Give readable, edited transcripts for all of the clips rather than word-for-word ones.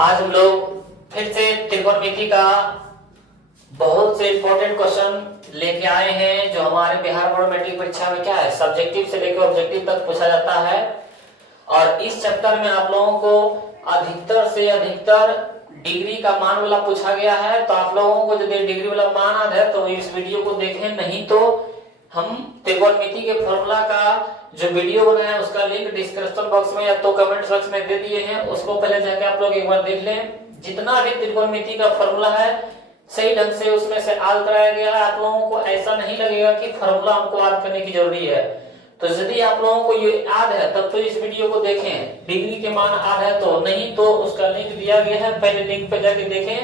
आज हम लोग फिर से त्रिकोणमिति का बहुत से इंपॉर्टेंट क्वेश्चन लेके आए हैं जो हमारे बिहार बोर्ड मैट्रिक परीक्षा में क्या है सब्जेक्टिव से लेकर ऑब्जेक्टिव तक पूछा जाता है। और इस चैप्टर में आप लोगों को अधिकतर से अधिकतर डिग्री का मान वाला पूछा गया है। तो आप लोगों को यदि डिग्री वाला मान आता है तो इस वीडियो को देखें, नहीं तो हम त्रिकोणमिति के फॉर्मूला का जो वीडियो बनाया है उसका लिंक डिस्क्रिप्शन बॉक्स में या तो कमेंट बॉक्स में दे दिए हैं, उसको पहले जाके आप लोग एक बार देख लें। जितना भी त्रिकोणमिति का फॉर्मूला है सही ढंग से उसमें से आल कराया गया है। आप लोगों को ऐसा नहीं लगेगा कि फॉर्मूला हमको आल करने की जरूरी है। तो यदि आप लोगों को ये याद है तब तो इस वीडियो को देखें, डिग्री के मान याद है तो, नहीं तो उसका लिंक दिया गया है, पहले लिंक पे जाके देखें।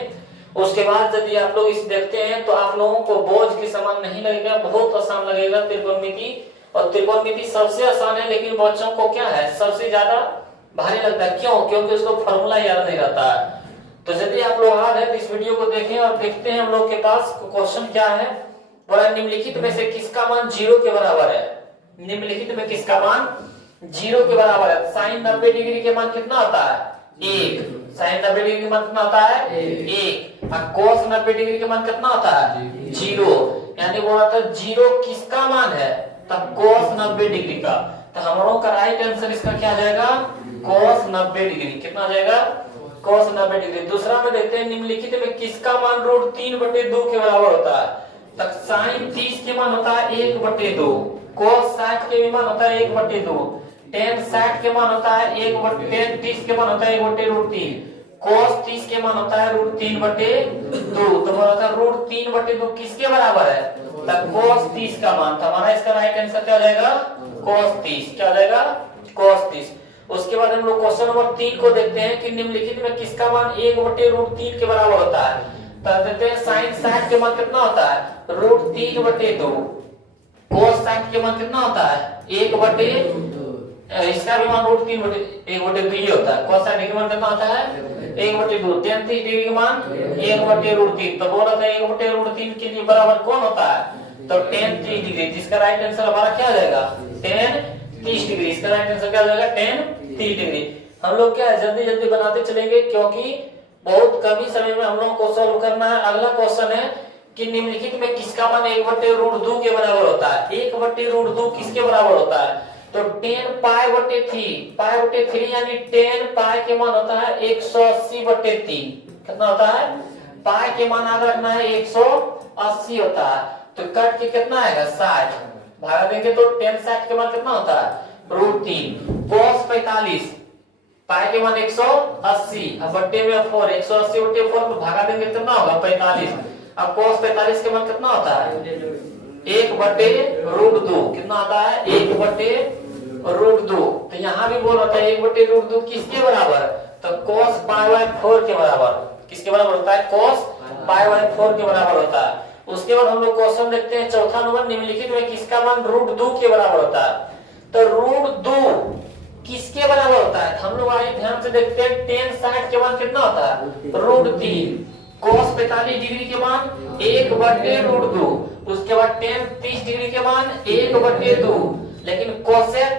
उसके बाद यदि आप लोग इसे देखते हैं तो आप लोगों को बोझ के समान नहीं लगेगा, बहुत आसान लगेगा त्रिकोणमिति। और त्रिकोणमिति सबसे आसान है लेकिन बच्चों को क्या है सबसे ज्यादा भारी लगता है। क्यों? क्योंकि उसको फॉर्मूला याद नहीं रहता है। तो यदि आप लोग याद है तो इस वीडियो को देखें और देखते हैं हम लोग के पास क्वेश्चन क्या है। बोला निम्नलिखित में से किसका मान 0 के बराबर है। निम्नलिखित में किसका मान 0 के बराबर है। साइन 90 डिग्री के मान कितना आता है? 1। साइन 90 डिग्री के मान कितना आता है? 1। और कोस 90 डिग्री के मान कितना आता है? 0। यानी बोला था 0 किसका मान है? तब कोस 90 डिग्री का। तो हम लोगों का राइट आंसर इसका क्या आ जाएगा? कोस 90 डिग्री। कितना आ जाएगा? कोस 90 डिग्री। दूसरा में देखते हैं निम्नलिखित में किसका मान √3/2 के बराबर होता है। तब साइन 30 के मान होता है 1/2, कोस 60 के भी मान होता है 1/2, टेन 60 के मान होता है 1/टेन 30 के मान होता है 1/√3, कोस 30 के मान होता है √3/2। तो बोला था √3/2 किसके बराबर है? तब कोस 30 का मान था हमारा। इसका राइट आंसर क्या हो जाएगा? कोस 30। क्या हो जाएगा? कोस 30। उसके बाद हम लोग क्वेश्चन नंबर 3 को देखते हैं कि निम्नलिखित में किसका मान 1/√3 के बराबर होता है। तो देखते हैं साइन 60 के मान कितना होता है? √3/2। कोस 60 के मान कितना होता है? 1/, इसका भी मान √3/1/2 ही होता है। कोस 60 के मान कितना होता है? 1/2। टेन 30 डिग्री के मान 1/√3। तो बोला था 1/√3 के लिए बराबर कौन होता है? तो टेन 30 डिग्री, जिसका राइट आंसर हमारा क्या हो जाएगा? Ten 30 degree. इसका राइट आंसर क्या हो जाएगा? Ten 30 degree. हम लोग क्या है जल्दी जल्दी बनाते चलेंगे क्योंकि बहुत कम ही समय में हम लोग को सॉल्व करना है। अगला क्वेश्चन है कि निम्नलिखित में किसका मान 1/√2 के बराबर होता है। 1/√2 किसके बराबर होता है? तो 10 पाई/3 यानी 10 पाई के मान होता है 180/3। कितना होता है? पाई के मान आगे रखना है 180 होता है। तो कट के कितना आएगा? 60 भागा देंगे तो 10 60 के मान कितना होता है? √3। कोस 45 पाई के मान 180 अब बट्टे में 4, 180/4 को भागा देंगे कितना होगा? 45। अब कोस 45 के मान कितना होता है? 1/√2। कितना आता है? 1/√2। तो यहाँ भी बोल रहा था 1/√2 किसके बराबर? तो कोस π/4 के बराबर। किसके बराबर होता है? कोस π/4 के बराबर होता है। उसके बाद हम लोग क्वेश्चन देखते हैं चौथा नंबर, निम्नलिखित में किसका मान √2 के बराबर होता है। तो √2 किसके बराबर होता है? हम लोग आइए ध्यान से देखते हैं। टेन 60 के मान कितना होता है? √3। कोस 45 डिग्री के मान 1/√2। उसके बाद टेन 30 डिग्री के मान 1/2। लेकिन कोसेक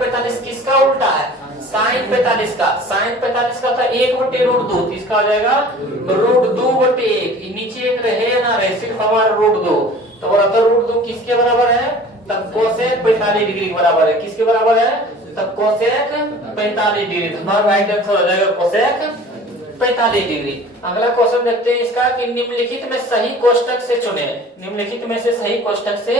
45 किसका उल्टा है? साइन 45 का। साइन 45 का था 1/√2। इसका हो जाएगा √2/1। नीचे एक रहे ना रहे, सिर्फ हमारा √2। तो बोला था √2 किसके बराबर है? तब कोसेक 45 डिग्री के बराबर है। किसके बराबर है? तब कोसेक 45 डिग्री। हमारा राइट आंसर हो जाएगा कोसेक 45 डिग्री। अगला क्वेश्चन देखते हैं इसका कि निम्नलिखित में सही कोष्टक से चुने। निम्नलिखित में से सही कोष्टक से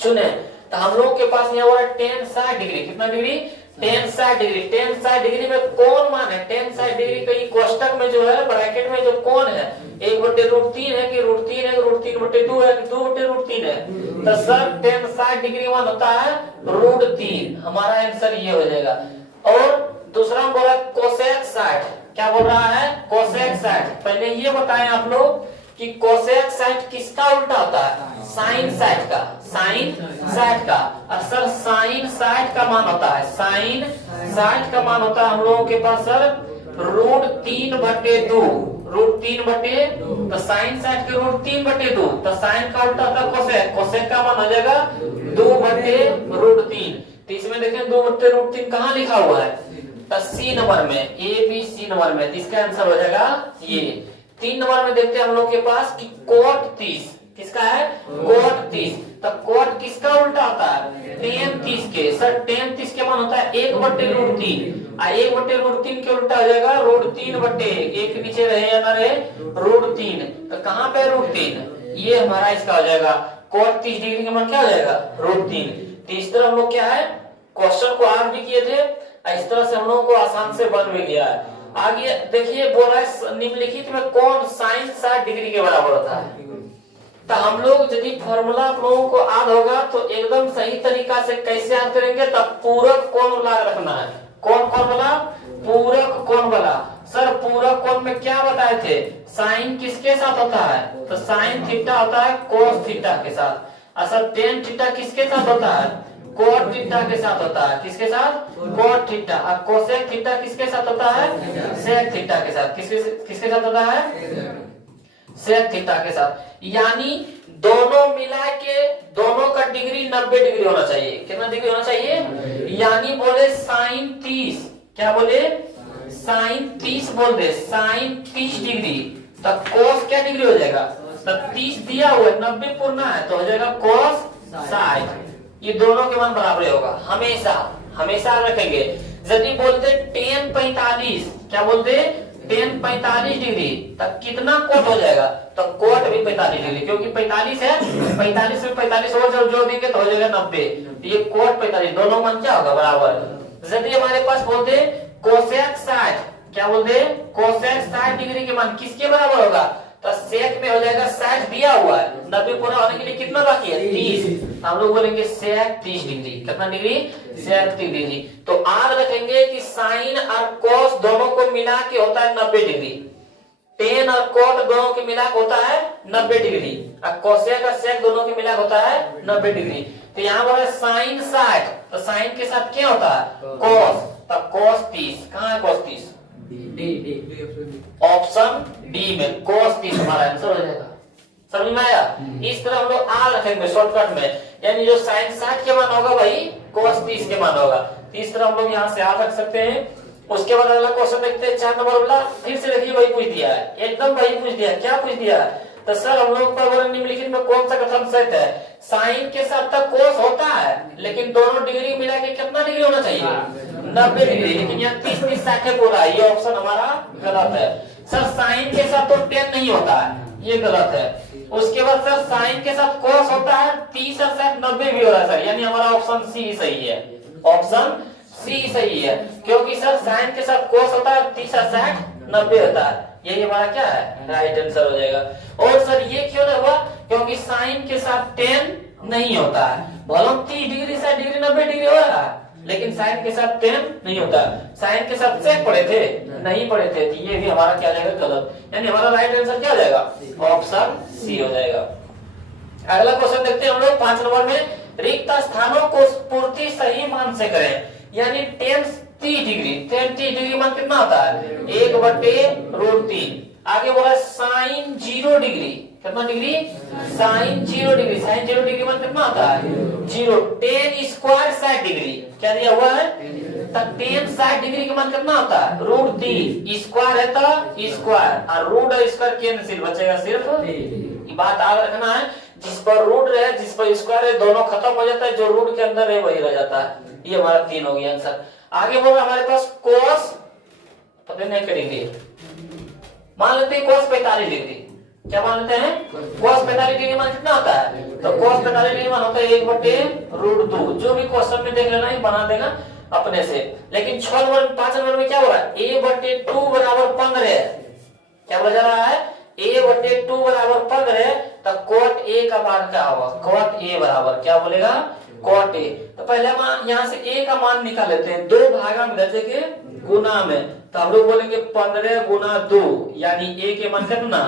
चुने। तो हम लोग के पास यहाँ वाला टेन 60 डिग्री। कितना degree? Ten 60 degree. Ten 60 degree में कौन मान है? टेन 60 डिग्री का ये कोष्टक में जो है ब्रैकेट में जो कौन है? 1/√3 है कि √3 है, √3/2 है कि 2/√3 है? तो सर टेन 60 डिग्री मान होता है √3। हमारा आंसर ये हो जाएगा। और दूसरा बोला कोसेक 60। क्या बोल रहा है? कोसेक 60। पहले ये बताएं आप लोग कि कोसेक 60 किसका उल्टा होता है? साइन 60 का। साइन 60 का। अक्सर साइन 60 का मान होता है, साइन 60 का मान होता है हम लोगों के पास सर √3/2। √3/2। तो साइन 60 के √3/2। तो साइन का उल्टा होता है कोसेक। कोसेक का मान हो जाएगा 2/√3। तो इसमें देखें 2/√3 कहाँ लिखा हुआ है? तो सी नंबर में, ए बी सी नंबर में, तो इसका आंसर हो जाएगा ये। 3 नंबर में देखते हैं हम लोग के पास कि कोट 30 किसका है, कोट 30। तो कोट किसका उल्टा होता है, tan 30 के। सर tan 30 के मान होता है 1/√3 और 1/√3 के उल्टा हो जाएगा √3/1। एक नीचे रहे या ना रहे, √3। तो कहाँ पे √3, ये हमारा इसका हो जाएगा कोट 30 डिग्री का मान क्या हो जाएगा, √3। तो इस तरह हम लोग क्या है क्वेश्चन को आगे भी किए थे, इस तरह से हम लोगों को आसान से बन भी गया है। आगे देखिए बोल रहा है निम्नलिखित में कौन साइन 60 डिग्री के बराबर होता है। तो हम लोग यदि फॉर्मूला आप लोगों को याद होगा तो एकदम सही तरीका से कैसे याद करेंगे, तब पूरक कोण वाला रखना है। कौन फॉर्मूला, पूरक कोण वाला। सर पूरक कोण में क्या बताए थे, साइन किसके साथ होता है, तो साइन थीटा होता है कोस थीटा के साथ। अच्छा टेन थीटा किसके साथ होता है, कोट थीटा के साथ होता है। किसके साथ, कोट थीटा। और कोसेक थीटा किसके साथ होता है, सेक थीटा के साथ। किसके साथ होता है, सेक थीटा के साथ। यानी दोनों मिला के दोनों का डिग्री 90 डिग्री होना चाहिए। कितना डिग्री होना चाहिए, यानी बोले साइन 30, क्या बोले साइन 30 बोल दे, साइन 30 डिग्री। तो कोस क्या डिग्री हो जाएगा, तो 30 दिया हुआ है 90 पूर्णा है तो हो जाएगा कोस 60। ये दोनों के मान बराबर होगा, हमेशा हमेशा रखेंगे। यदि बोलते tan 45, क्या बोलते tan 45 डिग्री, तब कितना कोट हो जाएगा, तो कोट भी 45 डिग्री, क्योंकि 45 है, 45 में 45 और जब जोड़ देंगे तो हो जाएगा 90। ये कोट 45, दोनों मान क्या होगा बराबर। यदि हमारे पास बोलते कोसेक 60, क्या बोलते कोसेक 60 डिग्री के मान किसके बराबर होगा, तो सेक में हो जाएगा 60 दिया हुआ है, 90 पूरा होने के लिए कितना बाकी है 30। हम लोग बोलेंगे सेक 30 डिग्री। कितना डिग्री, सेक 30 डिग्री। तो याद रखेंगे कि साइन और कोस दोनों को मिला के होता है 90 डिग्री। टेन और कोट दोनों के मिला के होता है 90 डिग्री, और कोसेक और सेक दोनों के मिला के होता है 90 डिग्री। तो यहाँ पर साइन 60, तो साइन के साथ क्या होता है कोस, तो कोस 30। कहाँ है कोस 30, ऑप्शन डी में कोस 30 हमारा आंसर हो जाएगा। समझ में आया। इस तरह हम लोग आ रखेंगे शॉर्टकट में, यानी जो साइन 60 के मान होगा वही कोस 30 के मान होगा। इस तरह हम लोग यहाँ से याद रख सकते हैं। उसके बाद अगला क्वेश्चन देखते हैं 4 नंबर वाला। फिर से देखिए वही पूछ दिया है, एकदम वही पूछ दिया। क्या पूछ दिया है, तो सर हम लोग पर निम्नलिखित में कौन सा कथन सत्य है, साइन के साथ तक कोस होता है लेकिन दोनों डिग्री मिला के कितना डिग्री होना चाहिए 90 डिग्री, लेकिन यहाँ 30 60 बोला है, ये ऑप्शन हमारा गलत है। सर साइन के साथ तो tan नहीं होता है, ये गलत है। उसके बाद सर साइन के साथ कोस होता है, 30 और 60 90 भी हो रहा है सर, यानी हमारा ऑप्शन सी सही है। ऑप्शन सी सही है, क्योंकि सर साइन के साथ कोस होता है, 30 और 60 90 होता है। यही हमारा क्या है राइट आंसर हो जाएगा। और सर ये क्यों नहीं हुआ, क्योंकि साइन के साथ tan नहीं होता है। भले 30 डिग्री 60 डिग्री 90 डिग्री हो रहा है, लेकिन साइन के साथ tan नहीं होता। साइन के साथ सेक पढ़े थे, नहीं पढ़े थे, तो ये भी हमारा क्या जाएगा गलत, यानी हमारा राइट आंसर क्या हो जाएगा ऑप्शन सी हो जाएगा। अगला क्वेश्चन देखते हैं हम लोग 5 नंबर में। रिक्त स्थानों को पूर्ति सही मान से करें, यानी tan 30 डिग्री, tan 30 डिग्री मान कितना होता है 1/√3। आगे बोला साइन 0 डिग्री, कितना degree sine 0 degree, sine 0 degree मान कितना होता है 0। tan स्क्वायर 60 डिग्री, क्या दिया हुआ है, तब tan 60 डिग्री का मान कितना होता है √3। स्क्वायर है तो स्क्वायर, और रूट और स्क्वायर कैंसिल, बचेगा सिर्फ। ये बात याद रखना है, जिस पर रूट रहे जिस पर स्क्वायर है दोनों खत्म हो जाता है, जो रूट के अंदर है वही रह जाता है। ये हमारा 3 हो गया आंसर। आगे बोल हमारे पास कोस, पता नहीं करेंगे, मान लेते हैं कोस 45 डिग्री। क्या मान लेते हैं कोस 45 डिग्री मान कितना होता है, तो कोस 45 डिग्री मान होता है 1/√2। जो भी क्वेश्चन में देख लेना, बना देगा अपने से। लेकिन 6 नंबर 5 नंबर में क्या हो रहा है, a/2 बराबर 15। क्या बोला जा रहा है a/2 बराबर 15, तो कोट a का मान क्या होगा, कोट a बराबर क्या बोलेगा कोट a। तो पहले हम यहाँ से a का मान निकाल लेते हैं, 2 भागा में दर्जे के गुना में, तो हम लोग बोलेंगे 15 गुना 2, यानी a के मान कितना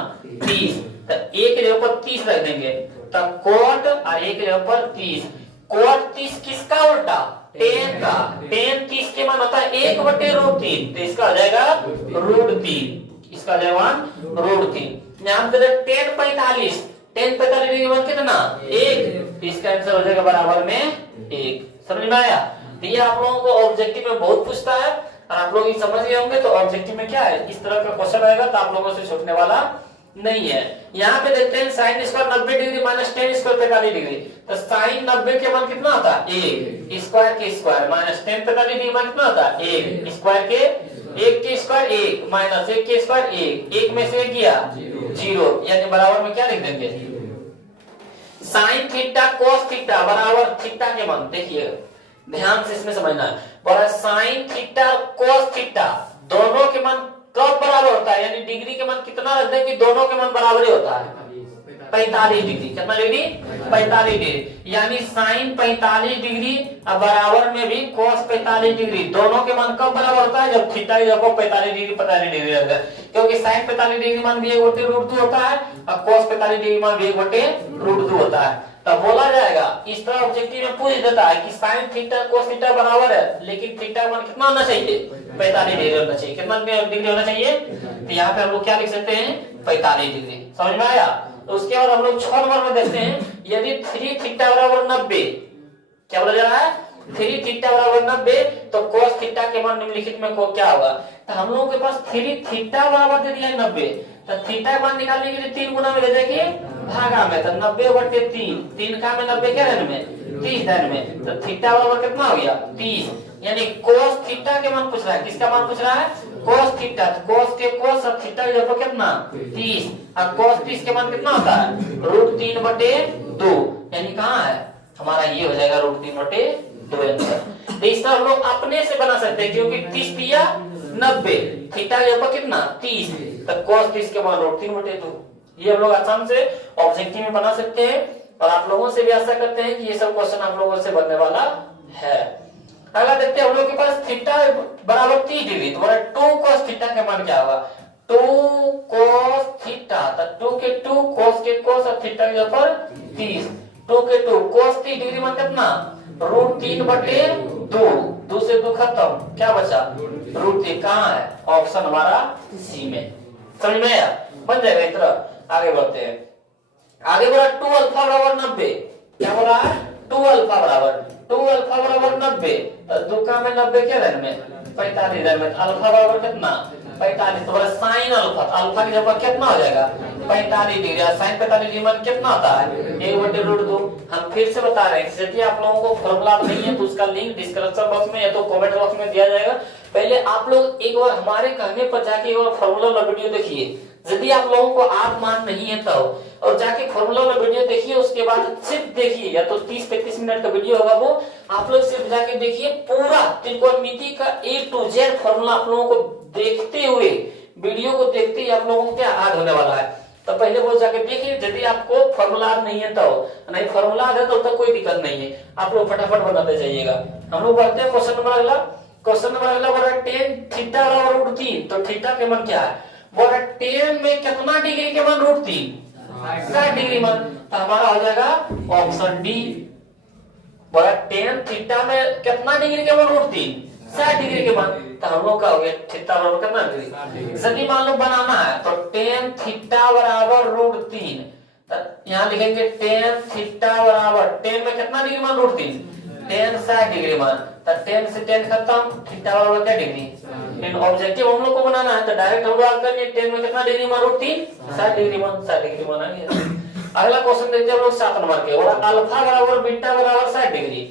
30। तो a के जगह पर 30 रख देंगे, तो कोट और a के जगह पर 30। कोट 30 किसका उल्टा tan का, tan 30 के मान होता है 1/√3, तो इसका हो जाएगा √3, इसका जाएगा √3। यहाँ पे tan 45, tan 45 डिग्री मान कितना 1, इसका आंसर हो जाएगा बराबर में 1। समझ में आया। तो ये आप लोगों को ऑब्जेक्टिव में बहुत पूछता है, और आप लोग ये समझ गए होंगे तो ऑब्जेक्टिव में क्या है, इस तरह का क्वेश्चन आएगा तो आप लोगों से छूटने वाला नहीं है। यहाँ पे देखते हैं sine square 90 degree minus ten square 45 degree, तो साइन 90 के मान कितना होता है, एक स्क्वायर के स्क्वायर माइनस टेन 45 डिग्री मान कितना होता है, एक स्क्वायर के एक के स्क्वायर एक माइनस एक के स्क्वायर एक में से गया जीरो, यानी बराबर में क्या लिख देंगे, साइन थीटा कोस थीटा बराबर थीटा के मान, देखिए ध्यान से इसमें समझना है, बराबर साइन थीटा कोस थीटा दोनों के मान कब बराबर होता है, यानी डिग्री के मान कितना रख दें कि दोनों के मान बराबर ही होता है, 45 डिग्री, कितना डिग्री 45 डिग्री, यानी साइन 45 डिग्री और बराबर में भी कोस 45 डिग्री, दोनों के मान कब बराबर होता है, जब थीटा जब 45 डिग्री 45 डिग्री रहता है, क्योंकि साइन 45 डिग्री मान भी 1/√2 होता है और कोस 45 डिग्री मान भी 1/√2 होता है। तब बोला जाएगा इस तरह ऑब्जेक्टिव में पूछ देता है कि साइन थीटा कोस थीटा बराबर है, लेकिन थीटा मान कितना होना चाहिए, 45 डिग्री होना चाहिए, कितना डिग्री होना चाहिए, तो यहाँ पे हम लोग क्या लिख सकते हैं, 45 डिग्री, समझ में आया। तो उसके बाद हम लोग 6 नंबर में देखते हैं, यदि 3 थीटा बराबर 90, क्या बोला जा रहा है, 3 थीटा बराबर 90, तो कोस थीटा के मान निम्नलिखित में को क्या होगा, तो हम लोगों के पास 3 थीटा बराबर दे दिया है 90, तो थीटा मान निकालने के लिए 3 गुना में ले जाएंगे भागा में, तो 90/3, 3 का में 90 क्या रहने में 30 रहने में, तो थीटा बराबर कितना हो गया 30, यानी कोस थीटा के मान पूछ रहा है, किसका मान पूछ रहा है, कोस थीटा, कोस के कोस और थीटा के जगह कितना 30 और कोस 30 के मान कितना होता है √3/2, यानी कहाँ है हमारा ये हो जाएगा √3/2 आंसर। तो इस तरह हम लोग अपने से बना सकते हैं, क्योंकि 30 दिया 90, थीटा के ऊपर कितना 30, तो कोस 30 के मान √3/2, ये हम लोग आसान से ऑब्जेक्टिव में बना सकते हैं और आप लोगों से भी आशा करते हैं कि ये सब क्वेश्चन आप लोगों से बनने वाला है। अगला देखते हैं हम लोग के पास थीटा बराबर 30 डिग्री, तो 2 cos थीटा का मान क्या होगा, 2 cos थीटा, तो 2 के 2 cos के cos और थीटा के ऊपर 30, 2 के 2 cos 30 डिग्री मान कितना √3/2, 2 से 2 खत्म, क्या बचा √3, कहाँ है ऑप्शन हमारा सी में, समझ में आया, बन जाएगा इस तरह। आगे बढ़ते हैं, आगे बोला 2 अल्फा बराबर 90, क्या बोला है 2 अल्फा बराबर 90, तो 2 का में 90 क्या रहने में 45 रहने में, अल्फा बराबर कितना 45, तो बोला साइन अल्फा, अल्फा की जगह कितना हो जाएगा 45 डिग्री, साइन 45 डिग्री मान कितना होता है 1/√2। हम फिर से बता रहे हैं, यदि आप लोगों को फॉर्मूला नहीं है तो उसका लिंक डिस्क्रिप्शन बॉक्स में या तो कमेंट बॉक्स में दिया जाएगा, पहले आप लोग एक बार हमारे कहने पर जाके एक बार फॉर्मूला वाला वीडियो देखिए, यदि आप लोगों को आप मान नहीं है तो, और जाके फॉर्मूला वाला वीडियो देखिए, उसके बाद सिर्फ देखिए, या तो 30-35 मिनट का वीडियो होगा वो, आप लोग सिर्फ जाके देखिए पूरा त्रिकोणमिति का A to Z फॉर्मूला आप लोगों को देखते हुए, वीडियो को देखते ही आप लोगों को क्या याद होने वाला है। तो पहले वो जाके देखिए, यदि आपको फॉर्मूला नहीं है तो, नहीं फॉर्मूला है तो कोई दिक्कत नहीं है, आप लोग फटाफट बनाते जाइएगा। हम लोग बढ़ते हैं क्वेश्चन नंबर अगला, क्वेश्चन नंबर अगला बोला 10 थीटा बराबर √3, तो थीटा के मान क्या है, बोला 10 में कितना डिग्री के मान √3 60 डिग्री मान, तो हमारा हो जाएगा ऑप्शन डी। बोला 10 थीटा में कितना डिग्री के मान √3 60 डिग्री के मान, तो हम लोग का हो गया थीटा बराबर कितना डिग्री, यदि मान लो बनाना है तो 10 थीटा बराबर √3, तो यहाँ लिखेंगे 10 थीटा बराबर 10 में कितना डिग्री मान √3 10 60 डिग्री मान, तो 10 से 10 खत्म, थीटा बराबर क्या डिग्री, इन ऑब्जेक्टिव हम लोग को बनाना है तो डायरेक्ट हम लोग करेंगे 10 में कितना डिग्री मान √3 60 डिग्री मान, 60 डिग्री मान आ गया। अगला क्वेश्चन देखते हैं हम लोग 7 नंबर के, और अल्फा बराबर बीटा बराबर 60 डिग्री,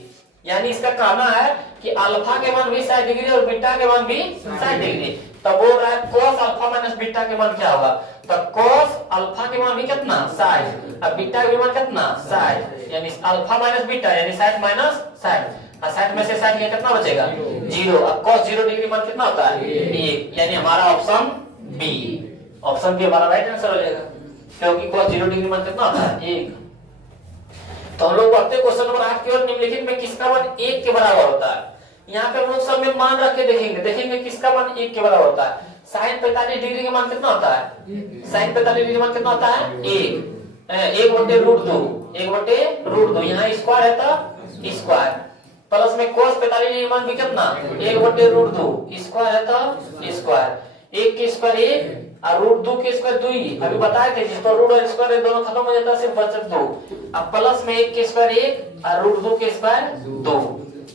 यानी इसका कहना है कि अल्फा के मान भी 60 डिग्री और बीटा के मान भी 60 डिग्री, तब बोल रहा है cos अल्फा माइनस बीटा के मान क्या होगा, तो cos अल्फा के मान भी कितना 60 और बीटा के मान कितना 60, यानी अल्फा माइनस बीटा यानी 60 माइनस 60, 60 में से 60 ये कितना बचेगा 0, अब cos 0 डिग्री मान कितना होता है 1, यानी हमारा ऑप्शन बी, ऑप्शन बी हमारा राइट आंसर हो जाएगा, क्योंकि cos 0 डिग्री मान कितना होता है 1। तो हम लोग बढ़ते क्वेश्चन नंबर 8 की ओर, निम्नलिखित में किसका मान 1 के बराबर होता है, यहाँ पे हम लोग सब में मान रख के देखेंगे किसका मान 1 के बराबर होता है। साइन 45 डिग्री का मान कितना होता है, साइन 45 डिग्री मान कितना होता है 1/√2, 1/√2, यहाँ स्क्वायर है तो स्क्वायर, प्लस में cos 45 डिग्री मान भी कितना 1/√2, स्क्वायर है तो स्क्वायर, 1 के स्क्वायर 1 और √2 के स्क्वायर 2 ही अभी बताए थे, जिस पर रूट और स्क्वायर दोनों खत्म हो जाता है, सिर्फ बचत 2, अब प्लस में 1 के स्क्वायर 1 और √2 के स्क्वायर 2,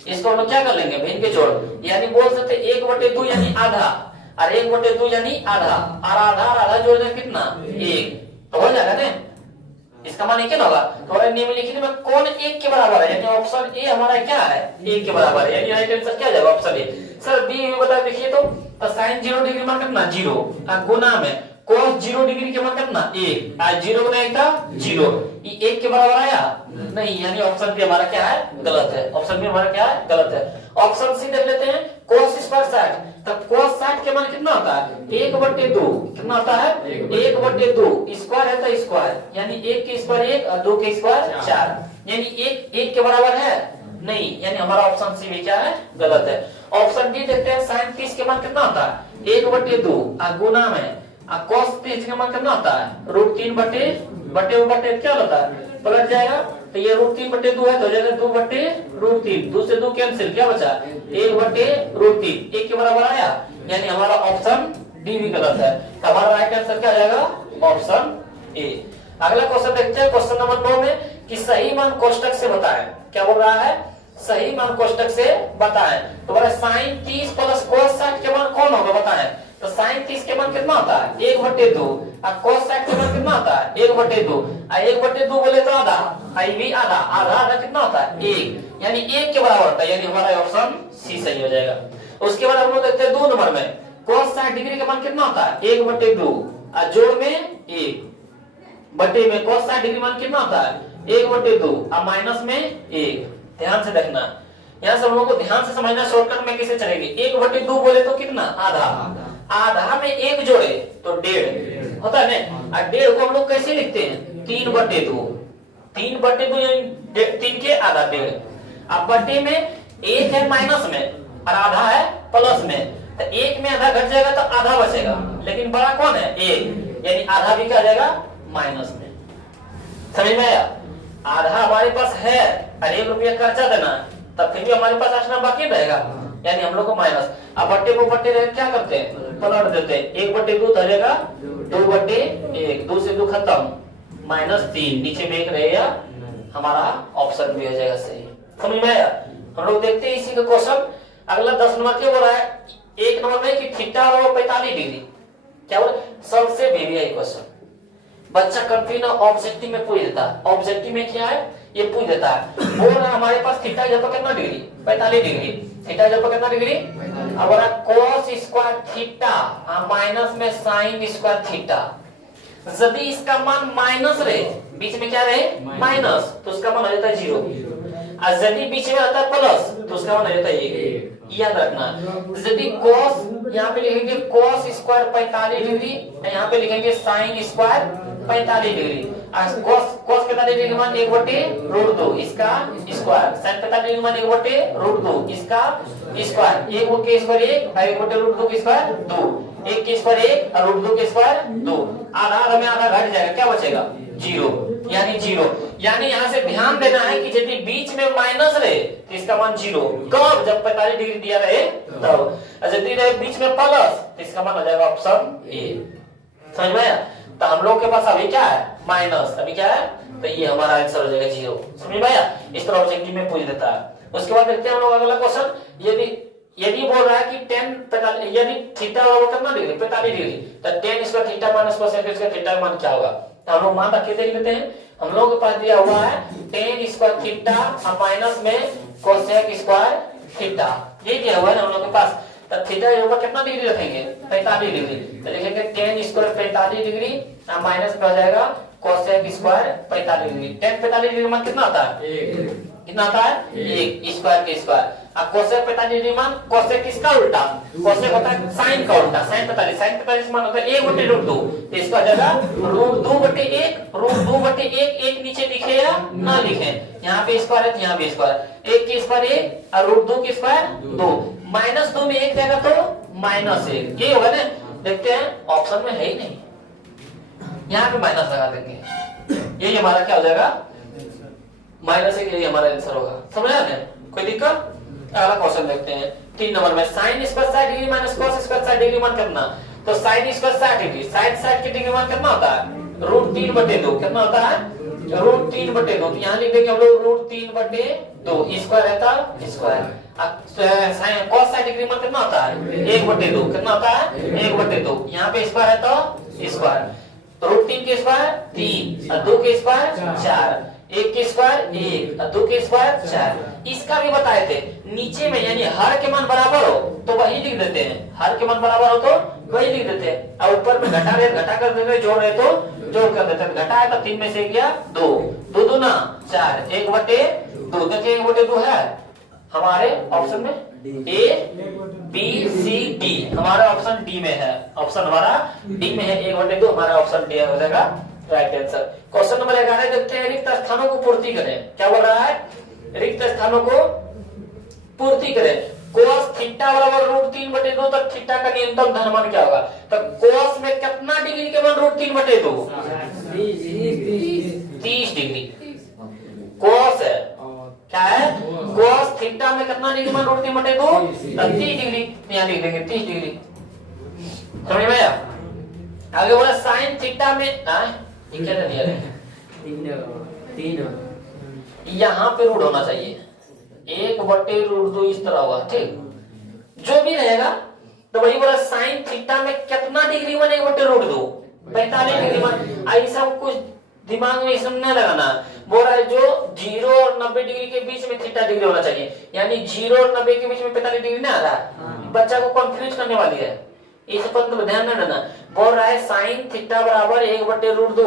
इसको हम लोग क्या कर लेंगे, भिन्न के जोड़, यानी बोल सकते 1/2 यानी आधा, और 1/2 यानी आधा, और आधा और आधा जोड़ दें कितना 1, तो हो जाएगा ना। इसका मान क्या होगा, तो निम्नलिखित में कौन 1 के बराबर है, यानी ऑप्शन ए हमारा क्या है 1 के बराबर है, यानी राइट आंसर क्या हो जाएगा ऑप्शन ए। सर बी में बता देखिए तो sin 0 डिग्री मान कितना 0, गुना में cos 0 डिग्री के मान कितना 1, आज 0 गुना 1 था 0, ये 1 के बराबर आया नहीं, यानी ऑप्शन बी हमारा क्या है गलत है, ऑप्शन बी हमारा क्या है गलत है। ऑप्शन सी देख लेते हैं cos स्क्वायर 60, तब cos 60 के मान कितना होता है 1/2, कितना होता है 1/2, स्क्वायर है तो स्क्वायर, यानी 1 के स्क्वायर 1 और 2 के स्क्वायर 4, यानी 1 के बराबर है नहीं, यानी हमारा ऑप्शन सी भी क्या है गलत है। ऑप्शन डी देखते हैं sin 30 के मान कितना होता है 1/2, और गुना में cos 30 के मान कितना होता है √3 बटे क्या होता है पलट जाएगा, तो ये √3/2 है तो हो जाएगा 2/√3, 2 से 2 कैंसिल, क्या बचा 1/√3, 1 के बराबर आया, यानी हमारा ऑप्शन डी भी गलत है, तो हमारा राइट आंसर क्या आ जाएगा ऑप्शन ए। अगला क्वेश्चन देखते हैं क्वेश्चन नंबर 9 में कि सही मान कोष्टक से बताएं, क्या बोल रहा है सही मान कोष्टक से बताएं, तो बोला sin 30 प्लस cos 60 के मान कौन होगा बताएं, तो sin 30 के मान कितना होता है 1/2, और cos 60 के मान कितना होता है 1/2, और 1/2 बोले तो आधा, आई भी आधा, आधा कितना होता है 1, यानी 1 के बराबर होता है, यानी हमारा ऑप्शन सी सही हो जाएगा। उसके बाद हम लोग देखते हैं 2 नंबर में cos 60 डिग्री के मान कितना होता है 1/2, और जोड़ में 1 बटे में cos 60 डिग्री मान कितना होता है 1/2, और माइनस में 1, ध्यान से देखना, यहाँ सब लोगों को ध्यान से समझना, शॉर्टकट में कैसे चलेगी। 1/2 बोले तो कितना आधा, आधा में 1 जोड़े तो 1.5 होता है ना, और 1.5 को हम लोग कैसे लिखते हैं 3/2, 3/2 यानी 3 के आधा 1.5, अब बटे में 1 है माइनस में और आधा है प्लस में, तो 1 में आधा घट जाएगा तो आधा बचेगा, लेकिन बड़ा कौन है 1, यानी आधा भी क्या जाएगा माइनस में, समझ में आया। आधा हमारे पास है और 1 रुपया खर्चा देना, तब फिर भी हमारे पास आना बाकी रहेगा, यानी हम लोग को माइनस, अब बट्टे को बट्टे क्या करते हैं पलट देते हैं, 1/2 धरेगा 2/1, 2 से 2 खत्म, -3, नीचे में 1 रहेगा, हमारा ऑप्शन भी हो जाएगा सही, समझ में आया। हम लोग देखते हैं इसी का क्वेश्चन अगला 10 नंबर क्या बोल रहा है, 1 नंबर में कि थीटा और 45 डिग्री, क्या बोले सबसे बेबी क्वेश्चन, बच्चा कंफ्यूज ऑब्जेक्टिव में पूछ देता है, ऑब्जेक्टिव में क्या है ये पूछ देता है, बोल रहा है हमारे पास थीटा जब कितना डिग्री 45 डिग्री, थीटा जब कितना डिग्री, अब रहा cos स्क्वायर थीटा माइनस में sin स्क्वायर थीटा, यदि इसका मान माइनस रहे, बीच में क्या रहे माइनस, तो उसका मान आ जाता है 0, और यदि बीच में आता है प्लस तो उसका मान आ जाता है 1, याद रखना। यदि cos यहाँ पे लिखेंगे cos स्क्वायर 45 डिग्री, यहाँ पे लिखेंगे sin square 45 degree, cos 45 degree मान 1/√2 इसका स्क्वायर, sin 45 डिग्री मान 1/√2 इसका स्क्वायर, 1 के स्क्वायर 1 और 1/√2 के स्क्वायर 2, 1 के स्क्वायर 1 और √2 के स्क्वायर 2, आधा में आधा घट जाएगा, क्या बचेगा 0, यानी 0, यानी यहाँ से ध्यान देना है कि यदि बीच में माइनस रहे तो इसका मान 0, कब जब 45 डिग्री दिया रहे तब, यदि रहे बीच में प्लस तो इसका मान हो जाएगा ऑप्शन ए, समझ में आया। तो हम लोग के पास अभी क्या है माइनस, अभी क्या है, तो ये हमारा आंसर हो जाएगा 0, समझ में आया। इस तरह ऑब्जेक्टिव में पूछ देता है। उसके बाद देखते हैं हम लोग अगला क्वेश्चन, यदि बोल रहा है कि 10 यदि थीटा कितना डिग्री 45 डिग्री, तो 10 square theta minus cosec square theta का मान क्या होगा, तो हम लोग मान रख के देख लेते हैं। हम लोग के पास दिया हुआ है 10 स्क्वायर थीटा और माइनस में कोसेक स्क्वायर थीटा, ये दिया हुआ है ना हम लोग के पास, तो थीटा के ऊपर कितना डिग्री रखेंगे 45 डिग्री, तो लिखेंगे 10 स्क्वायर 45 डिग्री और माइनस में हो जाएगा कोसेक स्क्वायर 45 डिग्री, 10 45 डिग्री मान कितना आता है 1, कितना आता है 1 स्क्वायर के स्क्वायर, अब कोसेक 45 डिग्री मान कोसेक किसका उल्टा, कोसेक होता है साइन का उल्टा, साइन 45 मान होता है 1/√2, तो इसका जगह √2/1, √2/1 1 नीचे लिखे या ना लिखे, यहाँ पे स्क्वायर है तो यहाँ पे स्क्वायर, 1 के स्क्वायर 1 और √2 के स्क्वायर 2, -2 में 1 जाएगा तो -1, ये होगा ना। देखते हैं ऑप्शन में है ही नहीं, यहाँ पे माइनस लगा देंगे, ये हमारा क्या हो जाएगा -1, यही हमारा आंसर होगा, समझ आया ना, कोई दिक्कत। अगला क्वेश्चन देखते हैं 3 नंबर में sin square 60 degree minus cos square 60 degree मान करना, तो sin स्क्वायर 60 डिग्री, sin 60 की डिग्री मान कितना होता है √3/2, कितना होता है √3/2, तो यहाँ लिख देंगे हम लोग √3/2, स्क्वायर रहता स्क्वायर। cos 60 डिग्री मतलब कितना होता है 1/2, कितना होता है 1/2, यहाँ पे स्क्वायर है तो स्क्वायर, √3 के स्क्वायर 3 और 2 के स्क्वायर 4, 1 के स्क्वायर 1 और 2 के स्क्वायर 4। इसका भी बताए थे नीचे में, यानी हर के मान बराबर हो तो वही लिख देते हैं, हर के मान बराबर हो तो वही लिख देते हैं, और ऊपर में घटा रहे घटा कर देते, जोड़ रहे तो जोड़ कर देते हैं। घटा है तो 3 में से गया 2, 2 दूना 4, 1/2, देखिए 1/2 है हमारे ऑप्शन में ए बी सी डी, हमारा ऑप्शन डी में है, ऑप्शन हमारा डी में है 1/2, हमारा ऑप्शन डी हो जाएगा राइट आंसर। क्वेश्चन नंबर 11 देखते हैं, रिक्त स्थानों को पूर्ति करें। क्या बोल रहा है, रिक्त स्थानों को पूर्ति करें। cos थीटा बराबर √3/2, तक थीटा का न्यूनतम धनमान क्या होगा, तो cos में कितना डिग्री के मान √3/2, 30 डिग्री। cos है क्या है, cos थीटा में कितना डिग्री मान √3/2, 30 डिग्री, यहाँ लिख देंगे 30 डिग्री। समझ में आया। आगे बोला sin थीटा में ये क्या दिया है, 3 यहाँ पे रूट होना चाहिए, 1/√2 इस तरह हुआ, ठीक जो भी रहेगा। तो वही बोला sin थीटा में कितना डिग्री मान 1/√2, 45 डिग्री मान। आई सब कुछ दिमाग में इसमें नहीं लगाना, बोल रहा है जो 0 और 90 डिग्री के बीच में थीटा डिग्री होना चाहिए, यानी 0 और 90 के बीच में 45 डिग्री नहीं आ रहा, बच्चा को कंफ्यूज करने वाली है, इस पर तो ध्यान न देना। बोल रहा है sin थीटा बराबर 1/√2,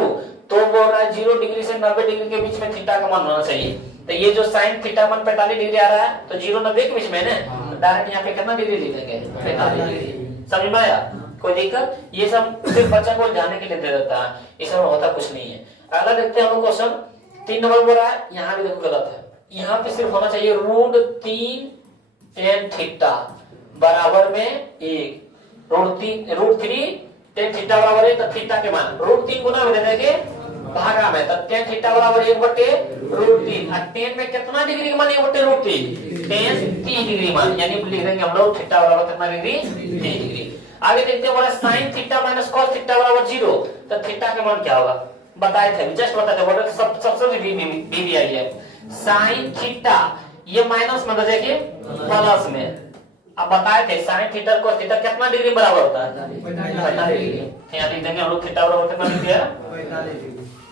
तो बोल रहा है 0 डिग्री से 90 डिग्री के बीच में थीटा का मान होना चाहिए। तो ये जो sin थीटा मान 45 डिग्री आ रहा है, तो 0-90 के बीच में है ना, डायरेक्ट यहाँ पे कितना डिग्री लिख देंगे 45 डिग्री। समझ में आया, कोई दिक्कत, ये सब सिर्फ बच्चा को जाने के लिए दे देता है, इसमें होता कुछ नहीं है। अगला देखते हैं हम लोग क्वेश्चन 3 नंबर बोल रहा है, यहाँ भी देखो गलत है, यहाँ पे सिर्फ होना चाहिए √3 tan थीटा बराबर में 1, √3 tan थीटा बराबर 1, तो थीटा के मान √3 गुना में दे देंगे भागा में, तो tan थीटा बराबर 1/√3, और tan में कितना डिग्री का मान 1/√3, tan 30 डिग्री मान, यानी लिख देंगे हम लोग थीटा बराबर कितना डिग्री 30 डिग्री। आगे देखते हैं बोला sin theta minus cos theta बराबर 0, तो थीटा का मान क्या होगा, बताए थे जस्ट बताए थे, बोले सबसे भी आई है। sin थीटा ये माइनस में देखिए प्लस में, अब बताए थे sin थीटा को थीटा कितना डिग्री बराबर होता है 45 डिग्री, यहाँ लिख देंगे हम लोग थीटा बराबर कितना डिग्री है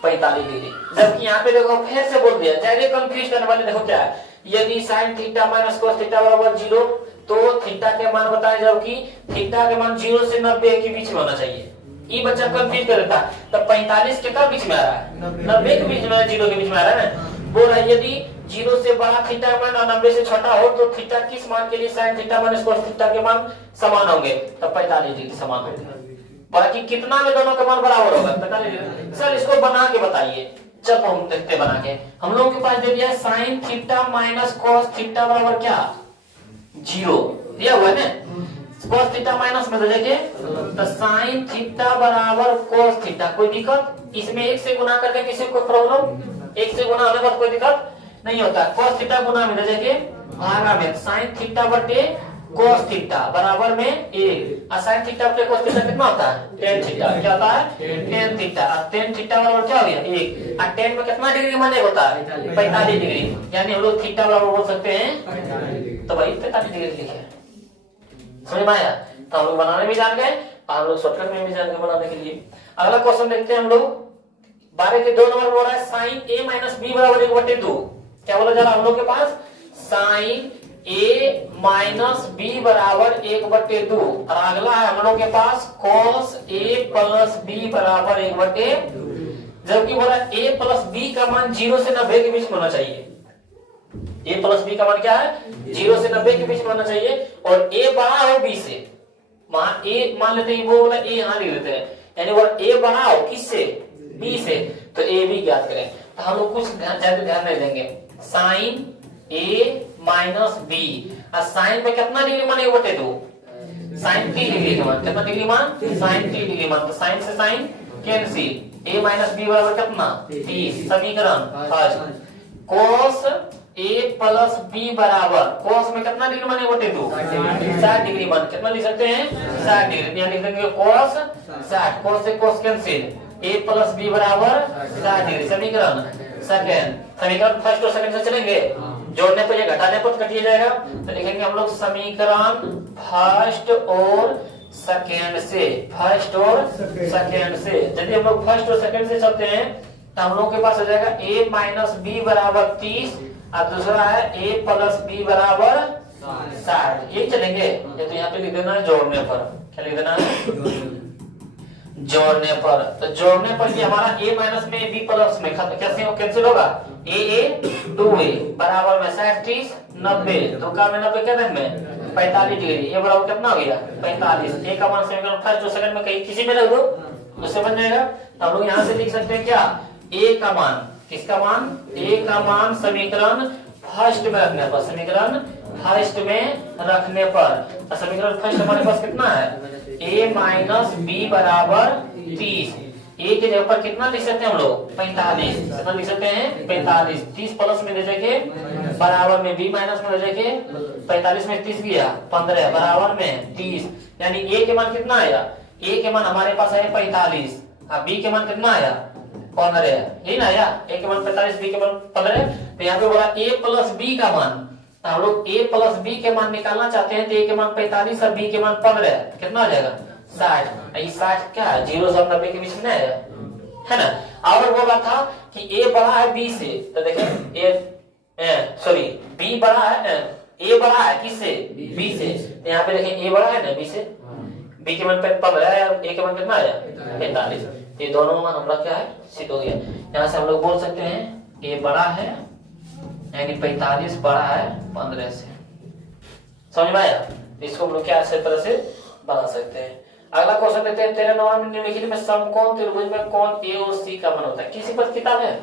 45 डिग्री। जबकि यहाँ पे देखो फिर से बोल दिया, ज्यादा कंफ्यूज करने वाले देखो क्या है, यदि sin theta minus cos theta बराबर 0, तो थीटा के मान बताए, जबकि थीटा के मान 0 से 90 के बीच में होना चाहिए, ये बच्चा कंफ्यूज कर देता। तो 45 के कब बीच में आ रहा है, 90 के बीच में, 0 के बीच में आ रहा है ना। बोल रहा है यदि 0 से बड़ा थीटा मान और 90 से छोटा हो, तो थीटा किस मान के लिए sin theta minus cos theta के मान समान होंगे, तो 45 डिग्री समान होंगे। बाकी कितना में दोनों का मान बराबर होगा 45 डिग्री। सर इसको बना के बताइए, जब हम देखते बना के, हम लोगों के पास दे दिया sin theta minus cos theta बराबर क्या 0 दिया हुआ है ना, cos थीटा माइनस में देखिए, तो sin थीटा बराबर cos थीटा, कोई दिक्कत इसमें 1 से गुना करके किसी को प्रॉब्लम, 1 से गुना होने पर कोई दिक्कत नहीं होता। cos थीटा गुना में देखिए भागा में sin थीटा बटे cos थीटा बराबर में 1, और sin थीटा बटे cos थीटा कितना होता है tan थीटा, क्या होता है tan थीटा, और tan थीटा बराबर क्या हो गया 1, और tan में कितना डिग्री मान होता है 45 डिग्री, यानी हम लोग थीटा बराबर बोल सकते हैं, तो भाई 45 डिग्री लिखे। समझ में आया, तो हम लोग बनाने भी जान गए, हम लोग शॉर्टकट में भी जान गए बनाने के लिए। अगला क्वेश्चन देखते हैं हम लोग 12 के 2 नंबर बोल रहा है sin a माइनस b बराबर 1/2, क्या बोला जा रहा है हम लोग के पास sin a माइनस b बराबर 1/2, और अगला है हम लोग के पास cos a प्लस b बराबर 1/2, जबकि बोला a प्लस b का मान 0 से 90 के बीच में होना चाहिए। a प्लस b का मान क्या है 0 से 90 के बीच में होना चाहिए, और a बड़ा हो b से, वहां a मान लेते हैं, वो बोला a यहाँ लिख देते हैं, यानी वो a बड़ा हो किससे b से, तो a b ज्ञात करें। तो हम लोग कुछ ज्यादा ध्यान नहीं देंगे, sin a माइनस b, और sin पे कितना डिग्री मान 1/2, sin 3 डिग्री का मान कितना डिग्री मान sin 3 डिग्री मान, तो sin से sin cancel, a minus b बराबर कितना 30, समीकरण first. cos a plus b बराबर cos में कितना डिग्री मान 1/2, 60 डिग्री मान, कितना लिख सकते हैं 60 डिग्री, यहाँ लिख देंगे cos 60, cos से cos cancel, a plus b बराबर 60 डिग्री, समीकरण सेकेंड। समीकरण फर्स्ट और सेकंड से चलेंगे, जोड़ने पर या घटाने पर कटिए जाएगा। तो लिखेंगे हम लोग समीकरण फर्स्ट और सेकेंड से, फर्स्ट और सेकेंड से। यदि हम लोग फर्स्ट और सेकेंड से चलते हैं तो हम लोग के पास हो जाएगा a माइनस बी बराबर 30 और दूसरा है a प्लस बी बराबर 60। ये चलेंगे। ये तो यहाँ पे लिख देना है जोड़ने पर। क्या लिख देना है? जोड़ने पर। तो जोड़ने पर ये हमारा a माइनस में b प्लस में कैसे कैंसिल होगा? a 2a बराबर में 60 30 90, तो का में 90 क्या में 45 डिग्री। ये बराबर कितना हो गया? 45। a का मान समीकरण फर्स्ट और सेकंड में कहीं किसी में रख दो, उससे बन जाएगा। तो हम लोग यहाँ से लिख सकते हैं क्या? a का मान, किसका मान? a का मान समीकरण फर्स्ट में रखने पर, समीकरण फर्स्ट में रखने पर। समीकरण फर्स्ट हमारे पास कितना है? a माइनस बी बराबर 30। a के जगह पर कितना लिख सकते हैं हम लोग? 45। कितना लिख सकते हैं? 45। 30 प्लस में ले जाके बराबर में b माइनस में ले जाके 45 में 30 गया 15 बराबर में 30। यानी a के मान कितना आया? a के मान हमारे पास है 45 और b के मान कितना आया? 15। यही ना आया? a के मान 45 b के मान 15। तो यहाँ पे बोला a प्लस b का मान। हम लोग a प्लस b के मान निकालना चाहते हैं तो a के मान 45 और b के मान 15। कितना आ जाएगा? 60। ये 60 क्या है? 0 से 90 के बीच में आएगा, है ना? और बोला था कि a बड़ा है b से, तो देखें सॉरी b बड़ा है a बड़ा है किससे? b से। तो यहाँ पे देखें a बड़ा है ना b से, b के मान 15 है और a के मान कितना आया? 45। ये दोनों मान हमारा क्या है? सिद्ध हो गया। यहाँ से हम लोग बोल सकते हैं a बड़ा है यानी 45 बड़ा है 15 से। समझ में आया? इसको हम लोग क्या इस तरह से बना सकते हैं। अगला क्वेश्चन देखते हैं। 13 नंबर में निम्नलिखित में समकोण त्रिभुज में कोण a और c का मान होता है। किसी पर किताब है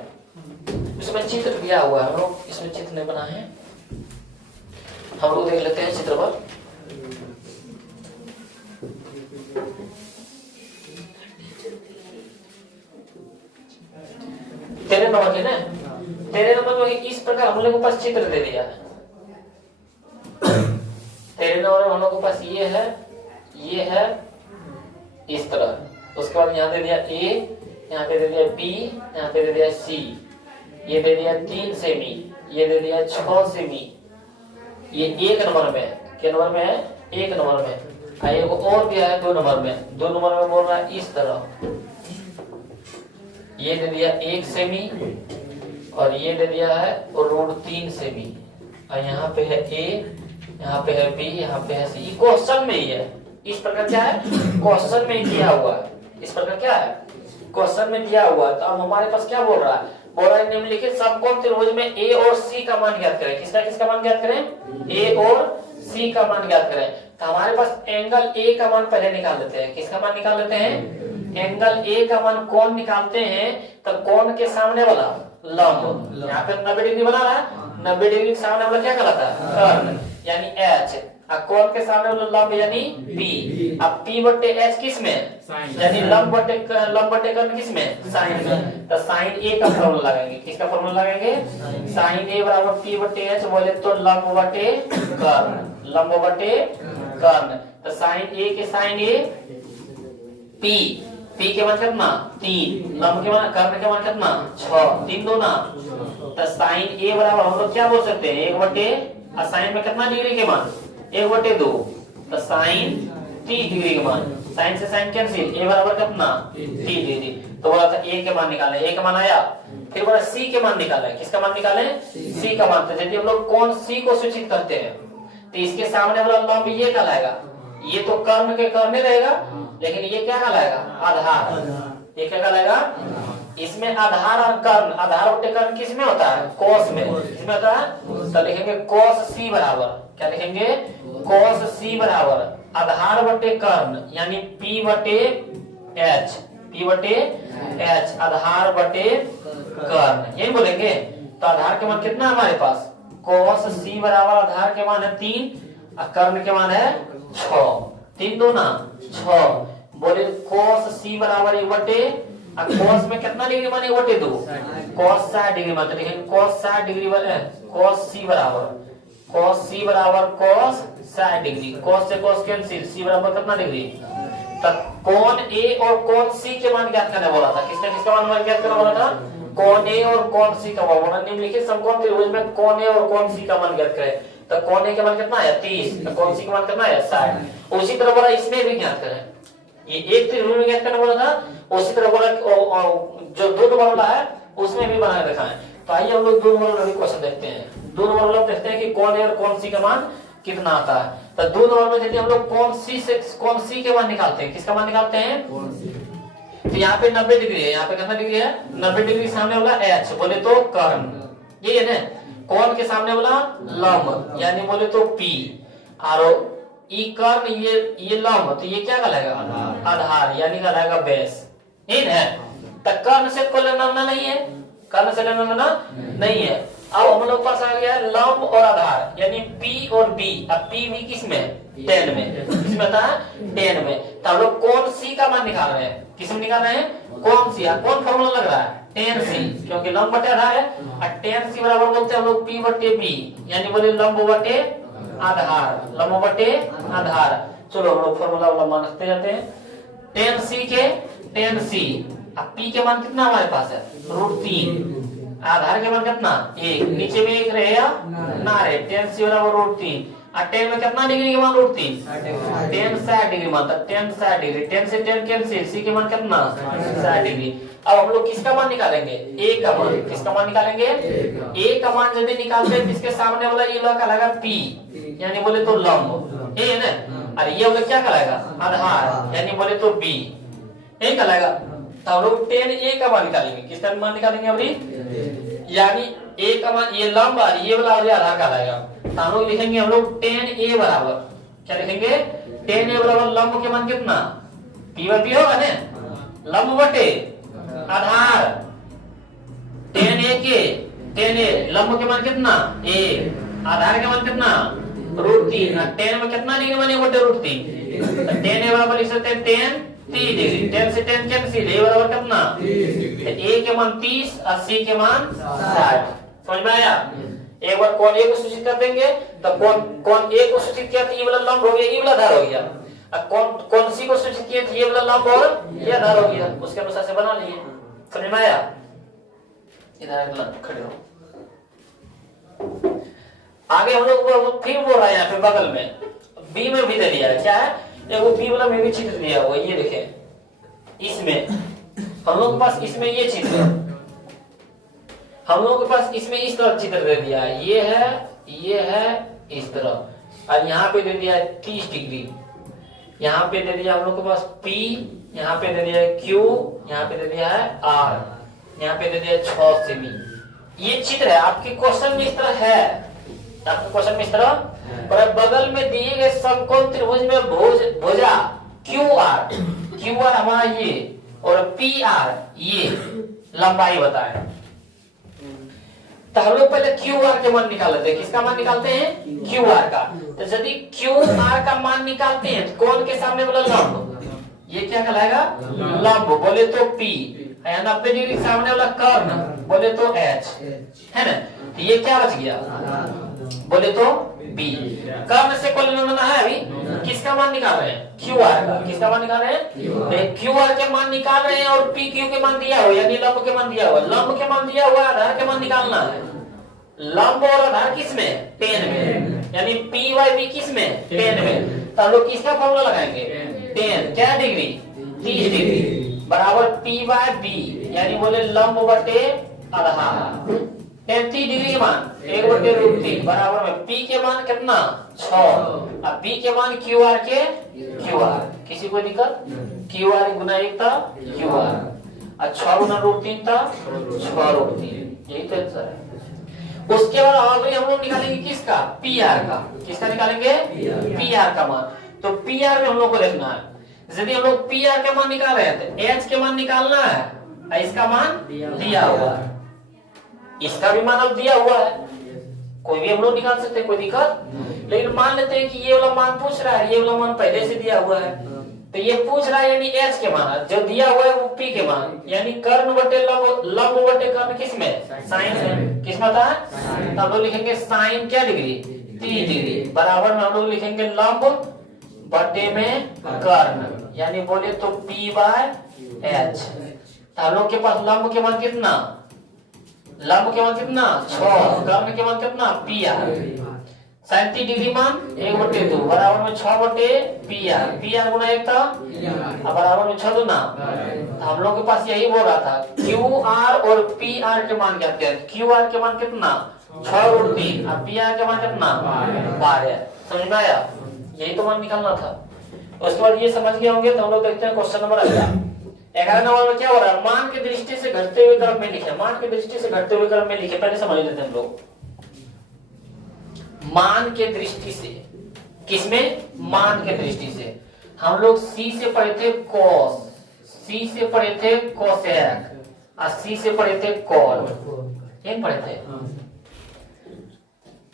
उसमें चित्र दिया हुआ है, हम लोग इसमें चित्र नहीं बना है, हम लोग देख लेते हैं चित्र पर। तेरे नंबर के ना, तेरे नंबर में इस प्रकार हम लोग के पास चित्र दे दिया है। तेरे नंबर में हम लोग के पास ये है इस तरह। उसके बाद यहाँ दे दिया a, यहाँ पे दे दिया b, यहाँ पे दे दिया c, ये दे दिया 3 सेमी, ये दे दिया 6 सेमी। ये 1 नंबर में, क्या नंबर में है? 1 नंबर में। एक और दिया है 2 नंबर में। 2 नंबर में बोल रहा है इस तरह, ये दे दिया 1 सेमी और ये दे दिया है √3 सेमी। और यहाँ पे है a, यहाँ पे है b, यहाँ पे है c। क्वेश्चन में ही है। इस प्रकार क्या है? क्वेश्चन में दिया हुआ है। इस प्रकार क्या है? क्वेश्चन में दिया हुआ है। तो अब हमारे पास क्या बोल रहा है? बोल रहा है निम्नलिखित समकोण त्रिभुज में a और c का मान ज्ञात करें। किसका मान ज्ञात करें? a और c का मान ज्ञात करें। तो हमारे पास एंगल a का मान पहले निकाल लेते हैं। किसका मान निकाल लेते हैं? एंगल a का मान कौन निकालते हैं? तो कोण के सामने वाला लंब। यहाँ पे 90 डिग्री बना रहा है, 90 डिग्री के सामने वाला क्या कहलाता है? कर्ण यानी h। कोण के सामने वाला लंब यानी p। अब p बटे h किस में? यानी लंब बटे कर्ण किस में? साइन में। तो साइन a का फॉर्मूला लगाएंगे। किसका फॉर्मूला लगाएंगे? साइन a बराबर p बटे h। बोले तो लंब बटे कर्ण, लंब बटे कर्ण। तो साइन a के साइन a p के मान कितना? 3। लंब के मान, कर्ण के मान कितना? 6। 3 2 ना। तो साइन a बराबर हम लोग क्या बोल सकते हैं? 1 बटे, और साइन में कितना डिग्री के मान? 1 बटे 2। तो साइन 30 डिग्री के मान। साइन से साइन कैंसिल, a बराबर कितना? 30 डिग्री। तो बोला था a के मान निकाले, a का मान आया। फिर बोला c के मान निकाले। किसका मान निकाले? c का मान। तो यदि हम लोग कोण c को सूचित करते हैं तो इसके सामने वाला लंब ये कहलाएगा। ये तो कर्ण के कर्ण रहेगा, लेकिन ये क्या कहलाएगा? आधार। ये क्या कहलाएगा? इसमें आधार और कर्ण, आधार बटे कर्ण किस में होता है? कोस में। किसमें होता है? तो लिखेंगे कोस c बराबर, क्या लिखेंगे? कोस c बराबर आधार बटे कर्ण यानी p बटे h, p बटे h, आधार बटे कर्ण, यही बोलेंगे। तो आधार के मान कितना है हमारे पास? कोस c बराबर आधार के मान है 3 और कर्ण के मान है 6। 3 2 ना 6। बोले कोस c बराबर 1 बटे, कोस में कितना डिग्री मान? 1 बटे 2। कोस 60 डिग्री मान। देखेंगे कोस 60 डिग्री वाले कोस c बराबर, कोस c बराबर कोस 60 डिग्री। कोस से कोस कैंसिल, c बराबर कितना डिग्री? तब कोण a और कोण c के मान ज्ञात करने बोला था। किसका मान ज्ञात करने बोला था? कौन ए और कौन सी का मान, निम्नलिखित समकोण त्रिभुज में कौन ए और कौन सी का मान ज्ञात करें। तो कौन ए का मान कितना है 30, तो कौन सी का मान कितना है 60। उसी तरह बोला इसमें भी ज्ञात करें, ये एक त्रिभुज में ज्ञात करना बोला था, उसी तरह बोला जो 2 नंबर वाला है उसमें भी बना के दिखाएं। तो आइए हम लोग 2 नंबर वाला क्वेश्चन देखते हैं। 2 नंबर वाला देखते हैं कि कौन ए और कौन सी का मान कितना आता है। तो 2 नंबर में यदि हम लोग कौन सी के मान निकालते हैं, किसका मान निकालते हैं, तो यहाँ पे 90 डिग्री है, यहाँ पे कितना डिग्री है 90 डिग्री, सामने वाला एच बोले तो कर्ण, ये है ना, कौन के सामने वाला लंब यानी बोले तो पी, और ई कर्ण ये लंब, तो ये क्या कहलाएगा आधार यानी कहलाएगा बेस, ठीक है। तो कर्ण से कोई लेना नहीं है, कर्ण से लेना नहीं है। अब हम लोग पास आ गया लंब और आधार यानी पी और बी। अब पी भी किस में 10 में, किसमें था 10 में। तो हम लोग कौन सी का मान निकाल रहे हैं, किस में निकाल रहे हैं कौन सी, कौन फॉर्मूला लग रहा है tan c, क्योंकि लंब बटे आधार है, और tan c बराबर बोलते हैं हम लोग p बटे b यानी बोले लंब बटे आधार, लंब बटे आधार। चलो हम लोग फॉर्मूला वाला मान रखते जाते हैं। tan c अब p के मान कितना हमारे पास है √3, आधार के मान कितना 1, नीचे में 1 रहेगा ना रहे, tan c बराबर √3, और tan में कितना डिग्री के मान √3 tan 60 डिग्री मान, tan 60 डिग्री, tan से tan कैंसिल, c के मान कितना 60 डिग्री। अब हम लोग किसका मान निकालेंगे a का मान, किसका मान निकालेंगे a का मान यदि निकालते हैं इसके सामने वाला ये वाला कहलाएगा p यानी बोले तो लंब, ये है ना, और ये वाला क्या कहलाएगा आधार यानी बोले तो b, यही कहलाएगा। तो हम लोग tan a का मान निकालेंगे, किसका मान निकालेंगे अभी, यानी a का मान ये लंब और ये वाला आधार कहलाएगा। तो हम लोग लिखेंगे हम लोग tan a बराबर क्या लिखेंगे, tan a बराबर लंब के मान कितना p बटे होगा ना, लंब बटे आधार, tan a लंब के मान कितना a, आधार के मान कितना √3, tan में कितना डिग्री बने बटे √3, tan a बराबर लिख सकते हैं tan 30 डिग्री, tan से tan कैंसिल, a बराबर कितना a के मान 30 और c के मान 60। समझ में आया। एक बार कौन ए को सूचित कर देंगे तो कौन ए को सूचित किया तो ये वाला लंब हो गया, ये वाला आधार हो गया, और कौन सी को सूचित किया तो ये वाला लंब और ये आधार हो गया, उसके अनुसार से बना लिए। समझ में आया। इधर खड़े हो। आगे हम लोग फिर बोल रहा है यहाँ पे बगल में बी में भी दे दिया है, क्या है देखो बी वाला में भी चित्र दिया हुआ, ये देखें इसमें हम लोग के पास इसमें ये चित्र, हम लोग के पास इसमें इस तरह चित्र दे दिया है, ये है इस तरह, और यहाँ पे दे दिया है 30 डिग्री, यहाँ पे दे दिया हम लोग के पास P, यहाँ पे दे दिया है Q, यहाँ पे दे दिया है R, यहाँ पे दे दिया है 6 सेमी। ये चित्र है आपके क्वेश्चन में इस तरह है, आपके क्वेश्चन में इस तरह, और बगल में दिए गए समकोण त्रिभुज में भुजा QR हमारा ये और PR ये लंबाई बताए। तो हम लोग पहले QR के मान निकाल लेते हैं, किसका मान निकालते हैं QR का। तो यदि QR का मान निकालते हैं तो कौन के सामने वाला लंब, ये क्या कहलाएगा लंब बोले तो P, 90 डिग्री सामने वाला कर्ण बोले तो H है ना, तो ये क्या बच गया बोले तो B। कर्ण से कोई लेना है, अभी किसका मान निकाल रहे हैं QR का, किसका मान निकाल रहे हैं QR के मान निकाल रहे हैं, और PQ के मान दिया हुआ यानी लंब के मान दिया हुआ, लंब के मान दिया हुआ, आधार के मान निकालना है। लंब और आधार किस में tan में, यानी PYB किस में tan में। तो हम लोग किसका फॉर्मूला लगाएंगे tan क्या डिग्री 30 डिग्री बराबर P/B यानी बोले लंब बटे आधार, 30 डिग्री के मान 1/√3 बराबर में P के मान कितना 6, अब B के मान QR के QR, किसी को दिक्कत QR गुना 1 था QR, और 6 गुना √3 था 6√3, यही तो आंसर है। उसके बाद अभी हम लोग निकालेंगे किसका PR का, किसका निकालेंगे PR का मान। तो PR में हम लोग को देखना है, यदि हम लोग PR के मान निकाल रहे हैं तो H के मान निकालना है, और इसका मान दिया हुआ है, इसका भी मान अब दिया हुआ है, कोई भी हम लोग निकाल सकते हैं, कोई दिक्कत। लेकिन मान लेते हैं कि ये वाला मान पूछ रहा है, ये वाला मान पहले से दिया हुआ है, तो ये पूछ रहा है यानी H के मान, जो दिया हुआ है वो P के मान, यानी कर्ण बटे लंब बटे कर्ण किसमें साइन में, किसमें था तो हम लोग लिखेंगे साइन क्या डिग्री 30 डिग्री बराबर में हम लोग लिखेंगे लंब बटे में कर्ण, यानी बोले तो P/H। हम लोग के पास लंब के मान कितना लंब के मान कितना 6, कर्ण के मान कितना PR। 37 डिग्री मान 1/2 बराबर में 6/PR, PR गुना 1 था अब बराबर में 6 दूना। हम लोग के पास यही बोल रहा था QR और PR के मान क्या थे। QR के मान कितना 6/3 और PR के मान कितना 12। समझ में आया, यही तो मान निकालना था। उसके बाद ये समझ गए होंगे तो हम लोग देखते हैं क्वेश्चन नंबर 11 नंबर में क्या हो रहा है। मान की दृष्टि से घटते हुए क्रम में लिखे, मान की दृष्टि से घटते हुए क्रम में लिखे। पहले समझ लेते हैं हम लोग मान के दृष्टि से। किसमें, मान के दृष्टि से। हम लोग C से पढ़े थे cos, C से पढ़े थे cosec और C से पढ़े थे cot, ये पढ़े थे।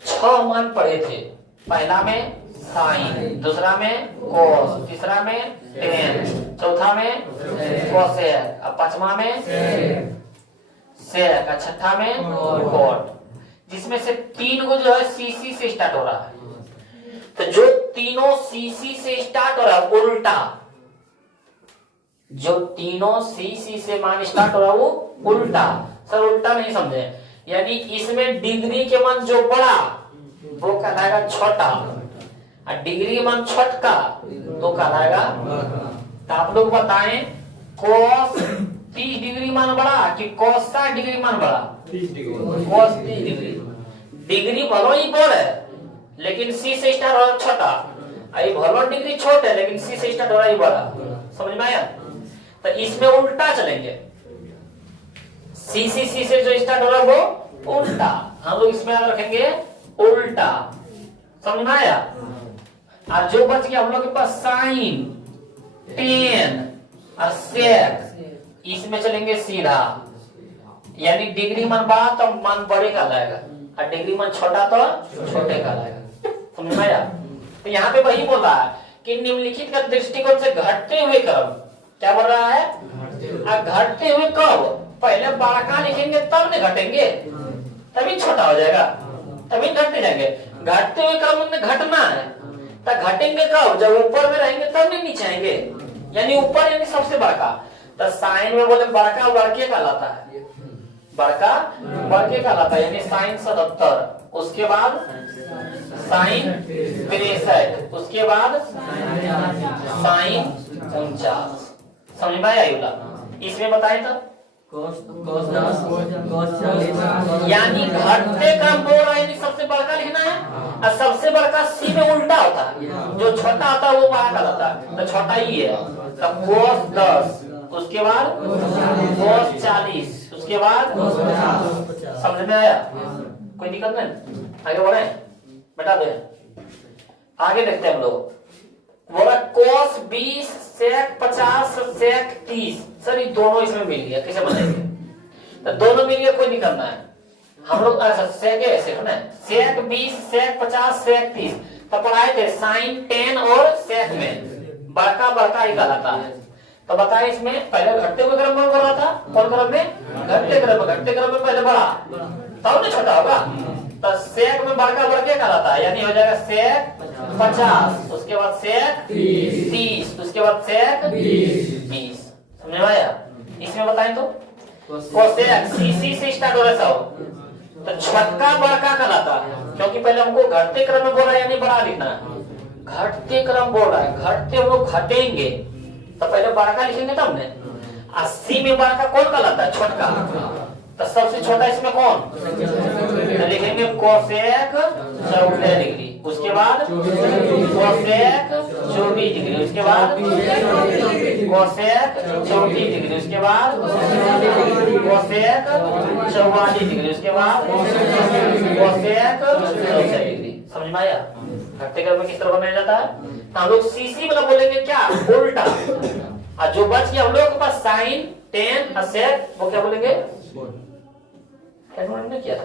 6 मान पढ़े थे। पहला में साइन, दूसरा में cos, तीसरा में tan, चौथा में cosec और पांचवा में sec और छठा में cot। जिसमें से 3 को जो है CC से स्टार्ट हो रहा है। तो जो तीनों CC से स्टार्ट हो रहा है उल्टा, जो तीनों CC से मान स्टार्ट हो रहा है वो उल्टा। सर उल्टा नहीं समझे, यानी इसमें डिग्री के मान जो बड़ा वो कहलाएगा छोटा और डिग्री मान छोटका तो कहलाएगा। तो आप लोग बताएं cos 30 डिग्री मान बड़ा कि cos 60 डिग्री मान बड़ा। cos 30 डिग्री, डिग्री भलो ही बड़ है लेकिन C से स्टार्ट हो रहा छोटा, आई भलो डिग्री छोटा है लेकिन C से स्टार्ट हो रहा ही बड़ा। समझ में आया। तो इसमें उल्टा चलेंगे, C से जो स्टार्ट हो रहा है वो उल्टा, हम लोग इसमें रखेंगे उल्टा। समझ में आया। और जो बच गया हम लोग के पास साइन, टेन और सेक, इसमें चलेंगे सीधा, यानी डिग्री मान बड़ा तो मान बड़े का लाएगा और डिग्री मान छोटा तो छोटे का लाएगा। समझ में आया। तो यहाँ पे वही बोल रहा है कि निम्नलिखित का दृष्टिकोण से घटते हुए क्रम, क्या बोल रहा है, घटते हुए कब, पहले बड़ा लिखेंगे तब नहीं घटेंगे, तभी छोटा हो जाएगा, तभी घटते जाएंगे। घटते हुए क्रम में घटना है तो घटेंगे कब, जब ऊपर में रहेंगे तब नहीं नीचे आएंगे, यानी ऊपर यानी सबसे बड़का। तो साइन में बोले बड़का बड़के का लाता है, बड़का बड़के का लाता है, यानी साइन 77, उसके बाद साइन 63, उसके बाद साइन 49। समझ में आया। इसमें बताएं तो यानी घटते क्रम बोल रहा है, यानी सबसे बड़का लिखना है और सबसे बड़का C में उल्टा होता है, जो छोटा होता है वो बड़ा कहलाता है, तो छोटा ही है। तो cos 10, उसके बाद cos 40, उसके बाद समझ में आया, कोई दिक्कत नहीं। आगे बढ़े, बता दे आगे देखते हैं हम लोग। बोला cos 20 sec 50 sec 30, सर ये दोनों इसमें मिल गया, कैसे बनाएंगे। तो दोनों मिल गया, कोई नहीं करना है हम लोग। सेक ऐसे है ना, sec 20 sec 50 sec 30 तो पढ़ाए थे साइन 10 और sec में बड़का बड़का ही कहलाता है। तो बताए इसमें पहले घटते हुए क्रम में कर रहा था, कौन क्रम में, घटते क्रम में पहले बड़ा तब नहीं छोटा होगा। तो sec में बड़का बड़के कहलाता है, यानी हो जाएगा sec 50, उसके बाद sec 30, उसके बाद sec 20। समझ में आया। इसमें बताएं तो cosec CC से स्टार्ट हो रहा है सब, तो छोटका बड़का कहलाता है, क्योंकि पहले हमको घटते क्रम में बोल रहा है यानी बड़ा लिखना है। घटते क्रम बोल रहा है, घटते हम लोग घटेंगे तो पहले बड़का लिखेंगे तब ने। 80 में बड़का कौन कहलाता है, छोटका। तो सबसे छोटा इसमें कौन, तो लिखेंगे cosec 14 डिग्री, उसके बाद cosec 24 डिग्री, उसके बाद cosec 34 डिग्री, उसके बाद cosec 44 डिग्री, उसके बाद cosec 64 डिग्री। समझ में आया। घटते क्रम में किस तरह बनाया जाता है। तो हम लोग CC मतलब बोलेंगे क्या, उल्टा। और जो बच गया हम लोग के पास साइन 10 और sec, वो क्या बोलेंगे, ने किया था।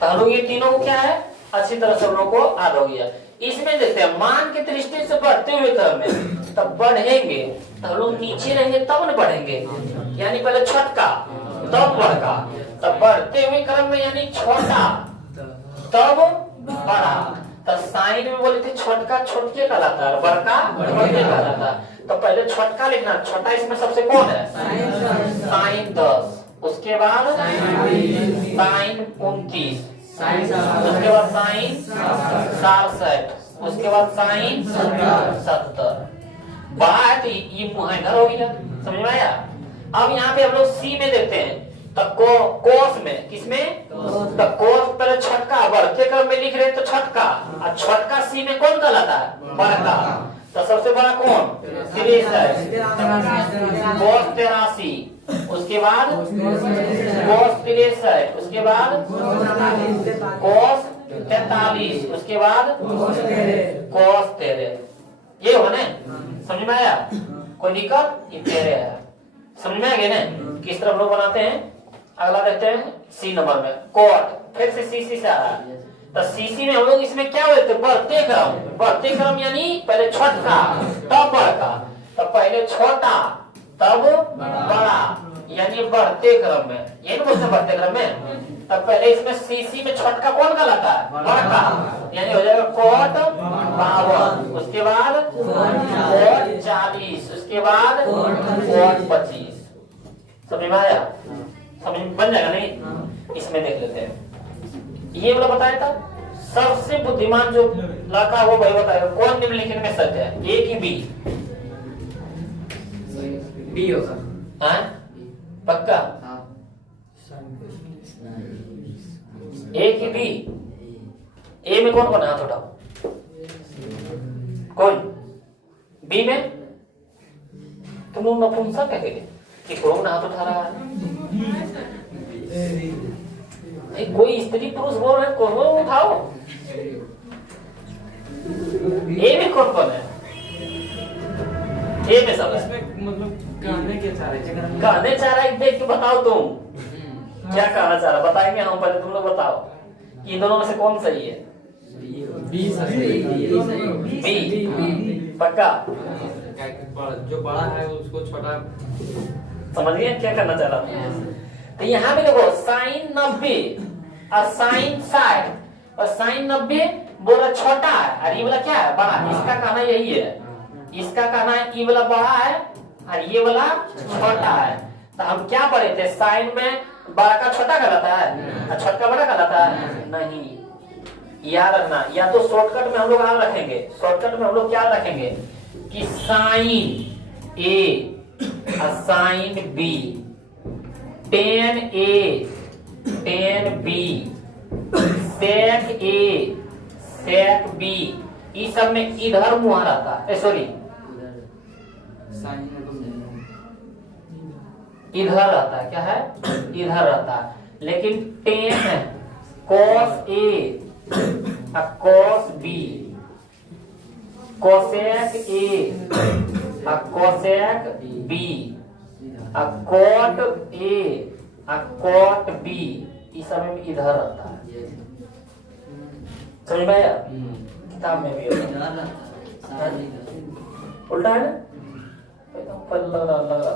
तो हम लोग ये तीनों को क्या है अच्छी तरह से हम लोग को याद हो गया। इसमें देखते हैं मान की दृष्टि से बढ़ते हुए क्रम में तब बढ़ेंगे, तो हम लोग नीचे रहेंगे तब न बढ़ेंगे, यानी पहले छठका तब बड़का, तो बढ़ते हुए क्रम में यानी छोटा तब बड़ा। तो साइन में बोले थे छोटका छोटके कहलाता है, बड़का बड़के कहलाता है। तो पहले छोटका लिखना, छोटा इसमें सबसे कौन है? साइन 10, उसके बाद साइन 29, उसके बाद साइन 67, उसके बाद साइन 70। बड़ा है तो ये मुँह इधर हो गया, समझ में आया? अब यहाँ पे हम लोग सी में देखते हैं, तो कोस में, किसमें? तो कोस पहले छटका, बढ़ते क्रम में लिख रहे तो छटका, और छटका सी में कौन कहलाता है? बड़का। तो सबसे बड़ा कौन? 63, कोस 83, उसके बाद कोस 63, उसके बाद कोस 43, उसके बाद कोस 13। ये हो ना, समझ में आया? कोई दिक्कत? ये 13 है, समझ में आ गया ना? किस तरह हम लोग बनाते हैं? अगला देखते हैं सी नंबर में, कोट फिर से सीसी से आ रहा है। तो सीसी में हम लोग इसमें क्या बोलते हैं? बढ़ते क्रम। बढ़ते क्रम यानी पहले छोटा तब बड़का, तो पहले छोटा तब बड़ा, यानी बढ़ते क्रम में, ये बोलते हैं बढ़ते क्रम में। तब पहले इसमें सीसी में छोटका कौन कहलाता है? बड़का, यानी हो जाएगा कोट 52, उसके बाद कोट 40, उसके बाद कोट 25। समझ में आया? समझ बन जाएगा नहीं? इसमें देख लेते हैं, ये वाला बताया था सबसे बुद्धिमान जो लड़का वो भाई बताएगा कौन निम्नलिखित में सत्य है, ए की बी? बी होगा। हाँ पक्का? ए की बी? ए में कौन कौन है? हाथ उठाओ। कौन? बी में? तुम लोग नपुंसक है कि कौन हाथ उठा रहा है? कोई स्त्री पुरुष बोल रहे, कौन उठाओ। ए में कौन कौन है? ए में सब है। मतलब कहने के चाह रहे, कहने चाह रहा है, देख के बताओ तुम क्या कहना चाह रहा, बताएंगे हम, पहले तुम लोग बताओ कि इन दोनों में से कौन सही है? बी सही। बी पक्का? जो बड़ा है उसको छोटा, समझ गए क्या करना चाह रहा था? तो यहाँ भी देखो साइन 90 और साइन 60, और साइन 90 बोला छोटा है और ये वाला क्या है? बड़ा। इसका कहना यही है, इसका कहना है ये वाला बड़ा है और ये वाला छोटा है। तो हम क्या पढ़े थे? साइन में बड़ा का छोटा कहलाता है और छोटा बड़ा कहलाता है? नहीं, याद रखना। या तो शॉर्टकट में हम लोग याद रखेंगे, शॉर्टकट में हम लोग क्या रखेंगे कि साइन ए और sine B, tan A tan B, sec A sec B, इस सब में इधर मुँह रहता है, सॉरी इधर रहता है। क्या है? इधर रहता है। लेकिन tan cos A और cos B, cosec A और cosec B, cot A cot B, इस सब में इधर रहता है। समझ में आया? किताब में भी उल्टा है ना? एकदम लग रहा था।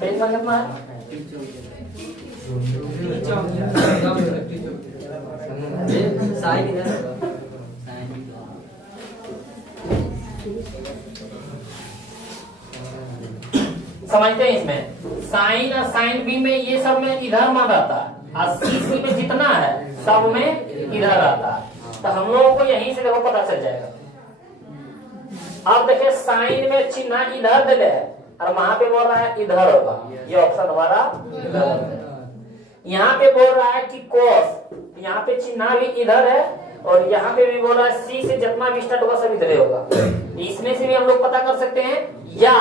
पेज कितना है? समझते हैं? इसमें साइन और साइन बी में ये सब में इधर मान रहता है और सी में जितना है सब में इधर रहता है। तो हम लोगों को यहीं से देखो पता चल जाएगा। अब देखिए साइन में चिन्ह इधर दे दे और वहां पे बोल रहा है इधर होगा, ये ऑप्शन हमारा यहाँ पे बोल रहा है कि कोस, यहाँ पे चिन्ह भी इधर है और यहाँ पे भी बोल रहा है सी से जितना भी स्टार्ट होगा सब इधर होगा। इसमें से भी हम लोग पता कर सकते हैं, या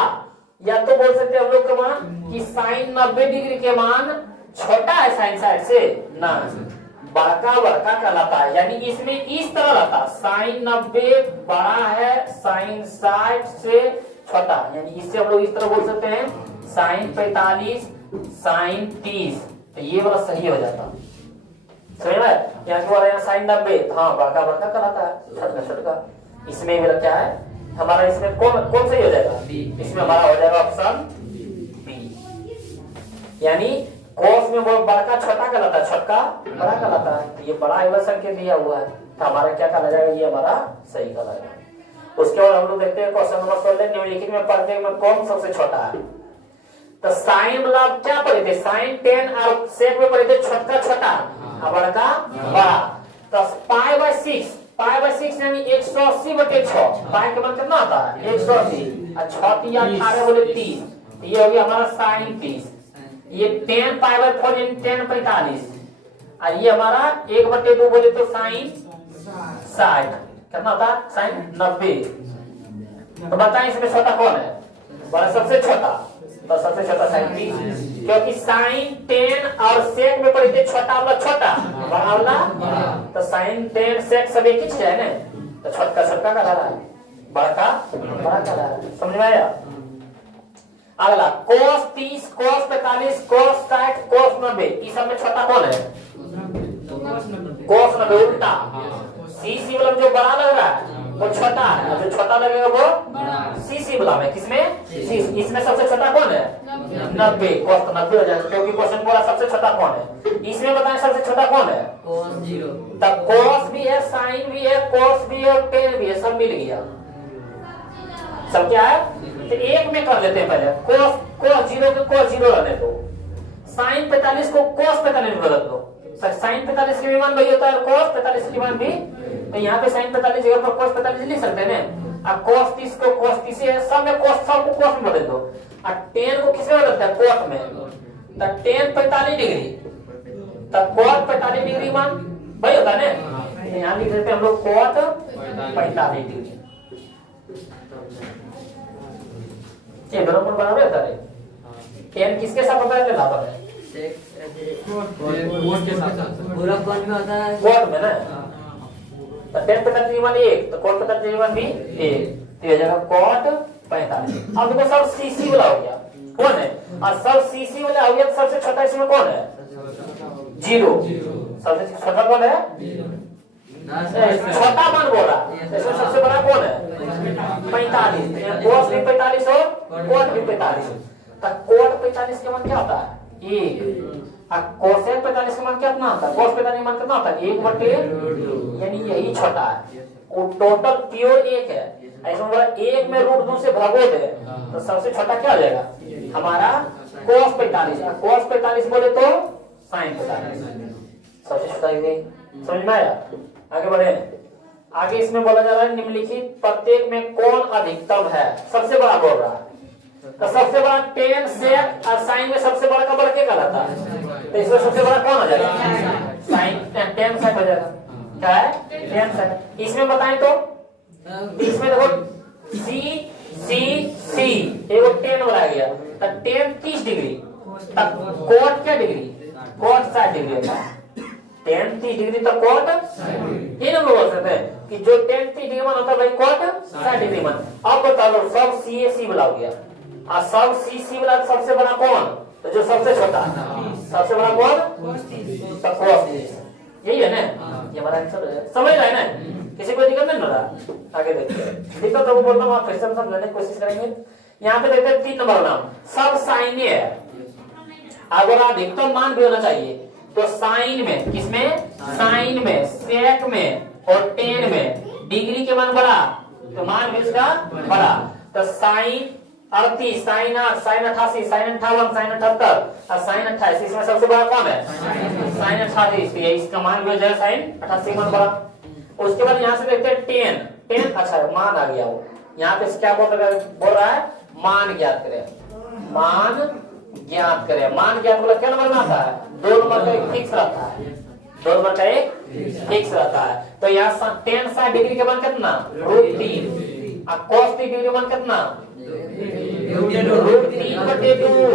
तो बोल सकते हैं हम लोग के मान कि साइन 90 डिग्री के मान छोटा है साइन साइड से ना, बड़का बड़का कहलाता है। यानी इसमें इस तरह रहता, साइन 90 बड़ा है साइन 60 से छोटा, यानी इससे हम लोग इस तरह बोल सकते हैं साइन 45 साइन 30 तो ये वाला सही हो जाता। समझ में? यहाँ की वाला यहाँ साइन 90, हाँ बड़का बड़का कहलाता है, छोटका छोटका। इसमें मेरा क्या है हमारा, इसमें कौन सही हो जाएगा? इसमें हमारा हो जाएगा ऑप्शन बी। यानी कोस में वो बड़का छोटा कहलाता है, छोटका बड़ा कहलाता है। ये बड़ा युवा संकेत दिया हुआ है तो हमारा क्या कहला जाएगा? ये हमारा सही कहलाएगा। उसके बाद हम लोग देखते हैं क्वेश्चन नंबर 16, निम्नलिखित में प्रत्येक में कौन सबसे छोटा है? तो साइन मतलब क्या पढ़े थे? साइन 10 और सेक में पढ़े थे छोटका छोटा और बड़का बड़ा। तो पाई/6 यानी 180/6। पाई का मान कितना आता है? 180 और 6 या 18 बोले 30, ये हो गया हमारा साइन 30। ये 10 पाई/4 यानी 10 45 और ये हमारा 1/2 बोले तो साइन 60। कितना था? साइन 90। तो बताएं इसमें छोटा कौन है? बड़ा सबसे छोटा, तो सबसे छोटा साइन 30, क्योंकि साइन 10 और सेक में पढ़े थे छोटा वाला छोटा बड़ा वाला, तो साइन 10 सेक सब एक ही चीज है ना, तो छोटका छोटका का रहा है, बड़ा बड़ा का रहा है। समझ में आया? अगला कोस 30, कोस 45, कोस 60, कोस 90, इस सब में छोटा कौन है? कोस 90 उल्टा। सी वाला जो बड़ा लग रहा है वो छोटा है, जो छोटा लगेगा वो सी वाला में। किसमें? सी। इसमें सबसे छोटा कौन है? 90। कोस 90 हो जाएगा, क्योंकि क्वेश्चन बोला सबसे छोटा कौन है। इसमें बताएं सबसे छोटा कौन है? कोस 0। तब कोस भी है, साइन भी है, कोस भी है और टेन भी है, सब मिल गया। सब क्या है? तो एक में कर लेते हैं पहले। कोस 0 को कोस 0 रहने दो, साइन 45 को कोस 45 बदल दो। साइन 45 के मान वही होता है, कोस 45 के मान भी। तो यहाँ पे साइन 45 जगह पर कोस 45 लिख सकते हैं ना। अब कोस 30 को कोस 30 है, सब में कोस, सब को कोस में बदल दो। और टेन को किसमें बदलता है? कोट में। तो टेन 45 डिग्री, तब कोट 45 डिग्री मान वही होता है ना। यहाँ लिख देते हैं हम लोग कोट 45 डिग्री। ये दोनों कोण बराबर होता है। टेन किसके साथ होता है? बराबर है कोट के साथ पूरा कोट में होता है, कोट में ना। तो टेन 45 मान 1, तो कोट 45 मान भी 1, तो ये जगह कोट 45। अब देखो सब सीसी वाला हो गया, कौन है? और सब सीसी वाला हो गया, तो सबसे छोटा इसमें कौन है? 0। सबसे छोटा कौन है? छोटा मान बोल रहा, इसमें सबसे बड़ा कौन है? 45। कोस भी 45 हो, कोट भी 45। तो कोट 45 के मान क्या होता है? 1। और कोसेक 45 का मान कितना होता है? कोस 45 का मान कितना होता है? 1/2, यानी यही छोटा है। वो टोटल प्योर 1 है। ऐसा बोला 1 में √2 से भागो दे, तो सबसे छोटा क्या हो जाएगा? हमारा कोस 45। कोस 45 बोले तो साइन 45 सबसे छोटा ही। समझ में आया? आगे बढ़े। आगे इसमें बोला जा रहा है निम्नलिखित प्रत्येक में कौन अधिकतम है? सबसे बड़ा बोल रहा है। तो सबसे बड़ा 10 सेक और साइन में सबसे बड़ा का बड़ा क्या कहलाता है? तो इसमें सबसे बड़ा कौन हो जाएगा? साइन 10 सेक हो जाएगा। क्या है? 10 सेक। इसमें बताएं तो इसमें देखो सी एगो 10 वाला गया, तो 10 30 डिग्री, तब कोट क्या डिग्री? कोट 60 डिग्री होता है। 10 30 डिग्री तो कोट, ये हम लोग बोल सकते हैं कि जो 10 30 डिग्री मान होता है भाई कोट 60 डिग्री मान। अब बता दो सब सी वाला हो गया और सब सी वाला सबसे बड़ा कौन? तो जो सबसे छोटा सबसे बड़ा कौन? तो कोस 30। यही है ना, ये हमारा आंसर है। समझ रहे हैं ना? किसी को दिक्कत नहीं हो रहा? आगे देखते हैं। दिक्कत तो वो बोलता हूँ, फिर से हम समझने की कोशिश करेंगे। यहाँ पे देखते हैं 3 नंबर नाम, सब साइन है। अगर अधिकतम मान भी होना चाहिए तो साइन में, किसमें? साइन में, सेक में और टेन में डिग्री के मान बड़ा, तो मान भी इसका बड़ा। तो sine 38, sine 8, sine 88, sine 58, sine 78 और साइन 28, इसमें सबसे बड़ा कौन है? साइन 28। तो ये इसका मान भी हो जाएगा साइन 88 मान बड़ा। उसके बाद यहाँ से देखते हैं 10। अच्छा मान आ गया। वो यहाँ पे क्या बोल रहा है? मान ज्ञात करें। मान ज्ञात करें। मान ज्ञात बोला क्या नंबर में आता है? 2 नंबर का एक फिक्स रहता है। 2 नंबर का एक फिक्स रहता है। तो यहाँ 10 60 डिग्री के मान कितना? √3। और cos 30 डिग्री के मान कितना? √3/2।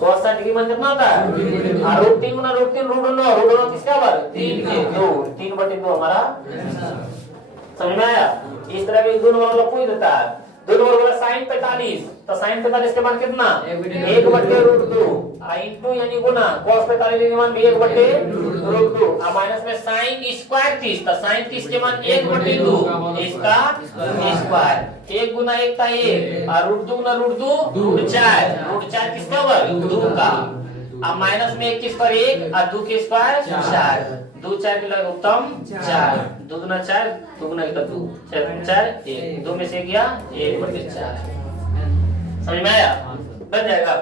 cos 60 डिग्री मान कितना होता है? √3 गुना √3 √9 किसका बार? 3/2। 3/2 हमारा। समझ में आया? इस तरह भी 2 नंबर वाला पूछ देता है। 2 नंबर बोला साइन 45, तो साइन 45 के मान कितना 1/√2 इंटू यानी गुना cos 45 के मान भी 1/√2 और माइनस में साइन स्क्वायर 30, तो साइन 30 के मान 1/2 इसका स्क्वायर, 1 गुना 1 था 1 और √2 गुना √2 √4 किसका वर्ग 2 का, अब माइनस में 1 किस पर 1 और 2 के स्क्वायर 4, 2 4 के लगे उत्तम 4, 2 गुना 4 2 गुना 1 2 4 4 1 2 में से गया 1/4, समझ में आया, बन जाएगा।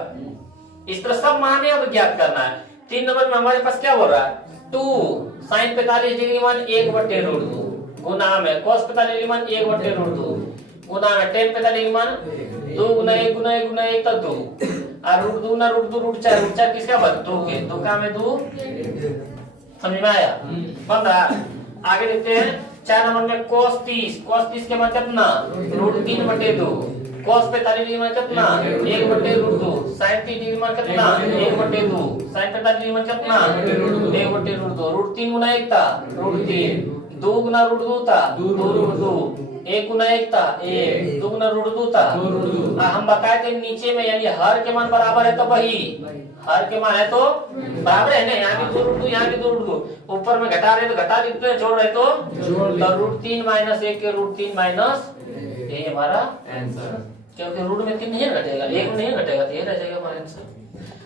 इस तरह सब माने अब ज्ञात करना है। 3 नंबर में हमारे पास क्या बोल रहा है 2 साइन 45 डिग्री मान 1/√2 गुना में cos 45 डिग्री मान 1/√2 गुना में tan 45 डिग्री मान 2 गुना 1 गुना 1 गुना 1 तो 2 और √2 गुना √2 √4 किसका बन 2 के 2 का में 2, समझ में आया, बन रहा। आगे देखते हैं 4 नंबर में cos 30 के मान कितना √3/2 cos 45 डिग्री मान कितना 1/√2 sin 30 डिग्री मान कितना 1/2 sin 45 डिग्री मान कितना 1/√2 √3 गुना 1 था √3 2 गुना √2 था 2√2 1 गुना 1 था 1 2 गुना √2 था 2 हम बताए थे नीचे में यानी हर के मान बराबर है तो वही हर के मान है तो बराबर है ना, यहाँ भी 2√2 यहाँ भी 2√2, ऊपर में घटा रहे तो घटा देते हैं, जोड़ रहे तो √3 माइनस 1 के √3 माइनस, ये हमारा आंसर, क्योंकि रूट में 3 नहीं घटेगा 1 नहीं घटेगा तो ये रह जाएगा हमारा आंसर।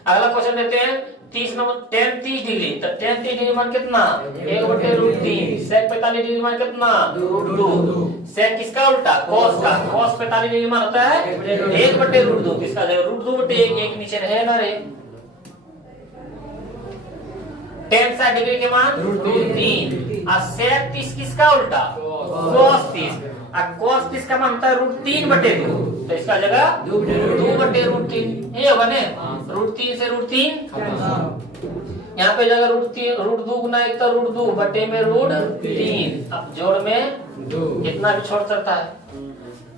अगला क्वेश्चन लेते हैं 30 नंबर tan 30 डिग्री, तो tan 30 डिग्री मान कितना 1/√3 sec 45 डिग्री मान कितना √2 sec किसका उल्टा cos का, cos 45 डिग्री मान होता है 1/√2 किसका √2/1 1 नीचे रहे ना रे, tan 60 डिग्री के मान √3 और sec 30 किसका उल्टा cos 30 और cos 30 का मान होता है √3/2 तो इसका जगह 2/√3 ये होगा ना, √3 से √3 यहाँ पे जगह √2 गुना 1 तो √2 बटे में √3, अब जोड़ में कितना भी छोड़ सकता है,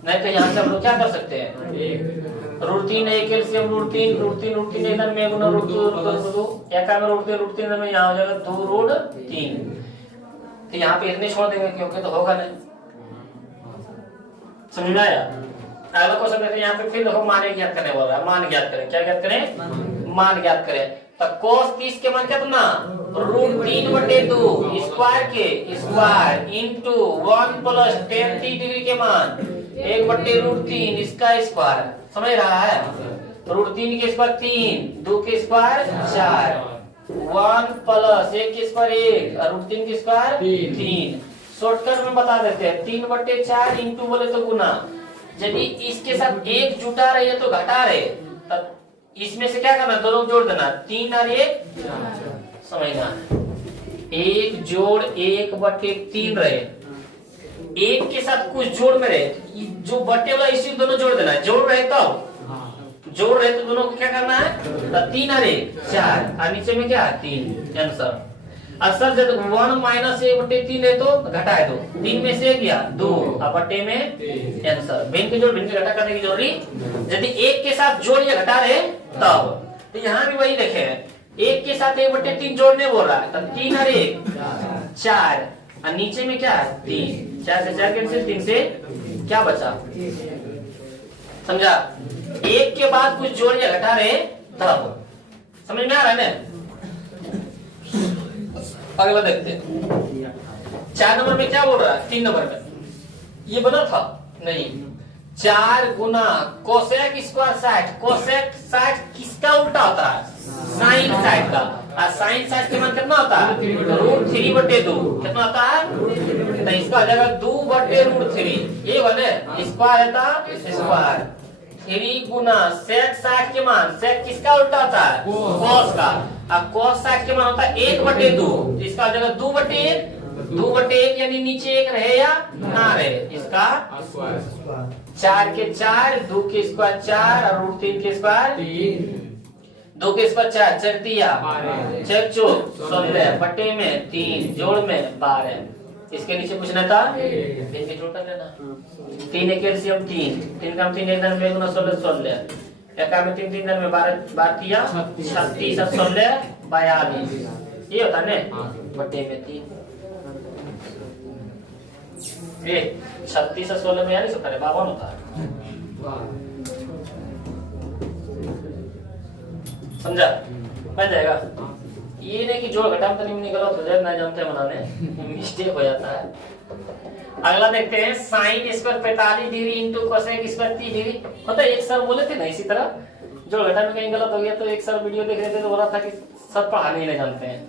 नहीं तो यहाँ से हम लोग क्या कर सकते हैं √3 1 एलसीएम √3 इधर में गुना √2 एक में √3 में यहाँ हो जाएगा 2√3, तो यहाँ पे इतने छोड़ देंगे क्योंकि तो होगा नहीं, समझ में आया। अगला क्वेश्चन देखते हैं, यहाँ पे फिर देखो मान ज्ञात करने बोल रहा है, मान ज्ञात करें, क्या ज्ञात करें मान ज्ञात करें, तो cos 30 के मान कितना √3/2 स्क्वायर के square into 1 plus tan 30 degree के मान 1/√3 इसका स्क्वायर, समझ रहा है, √3 के स्क्वायर 3 2 के स्क्वायर 4 1 प्लस 1 के स्क्वायर 1 और √3 के स्क्वायर 3, शॉर्टकट में बता देते हैं 3/4 इंटू बोले तो गुना, यदि इसके साथ 1 जुटा रहे है तो घटा रहे, तब इसमें से क्या करना दोनों जोड़ देना 3 और 1 समझना 1 जोड़ 1/3 रहे, 1 के साथ कुछ जोड़ में रहे जो बटे वाला इसी दोनों जोड़ देना, जोड़ रहे जोड़ रहे तो दोनों को क्या करना है तो 3 और 1 4 और नीचे में क्या 3 आंसर। असल जब 1 माइनस 1/3 है तो घटाए दो, 3 में से गया 2 और बटे में आंसर, भिन्न के जोड़ भिन्न के घटा करने की जरूरी, यदि 1 के साथ जोड़ या घटा रहे तब, तो यहाँ भी वही देखे 1 के साथ 1/3 जोड़ने बोल रहा है, तब 3 और 1 4 और नीचे में क्या 3 4 से 4 कैंसिल 3 से क्या बचा, समझा, 1 के बाद कुछ जोड़ या घटा रहे तब, समझ में आ रहा है ना। अगला देखते हैं 4 नंबर में क्या बोल रहा है, 3 नंबर में ये बना था नहीं, 4 गुना कोसेक स्क्वायर 60, कोसेक 60 किसका उल्टा होता है साइन 60 का, और साइन 60 के मान कितना होता है √3/2 कितना होता है, तो इसका जगह 2/√3 ये बने स्क्वायर था स्क्वायर 3 गुना सेक 60 के मान, सेक किसका उल्टा होता है cos का, अब cos 60 के मान होता है 1/2, इसका जगह 2/1 यानी नीचे 1 रहे या ना रहे, इसका 4 के 4 2 के स्क्वायर 4 और √3 के स्क्वायर 2 के स्क्वायर 4 4 दिया 4 चौक 16 बटे में 3 जोड़ में 12, इसके नीचे पूछना था इनके जोड़ कर लेना, 3 एक एलसीएम 3 का 3 एक में गुना 16 एका में 3 3 में 12 दिया 36 और 16 42, ये होता है ना बटे में 3। ये 36 और 16 में यार 52 होता है। समझा? बन जाएगा। ये नहीं कि जोड़ घटा में तो नहीं गलत हो जाए, ना जानते बनाने मिस्टेक हो जाता है। अगला देखते हैं sine square 45 degree into cosec square 30 degree. होता है, एक सर बोले थे ना इसी तरह, जोड़ घटा में कहीं गलत हो गया तो एक सर वीडियो देख रहे थे तो बोला था कि सब पढ़ाने ही नहीं जानते हैं।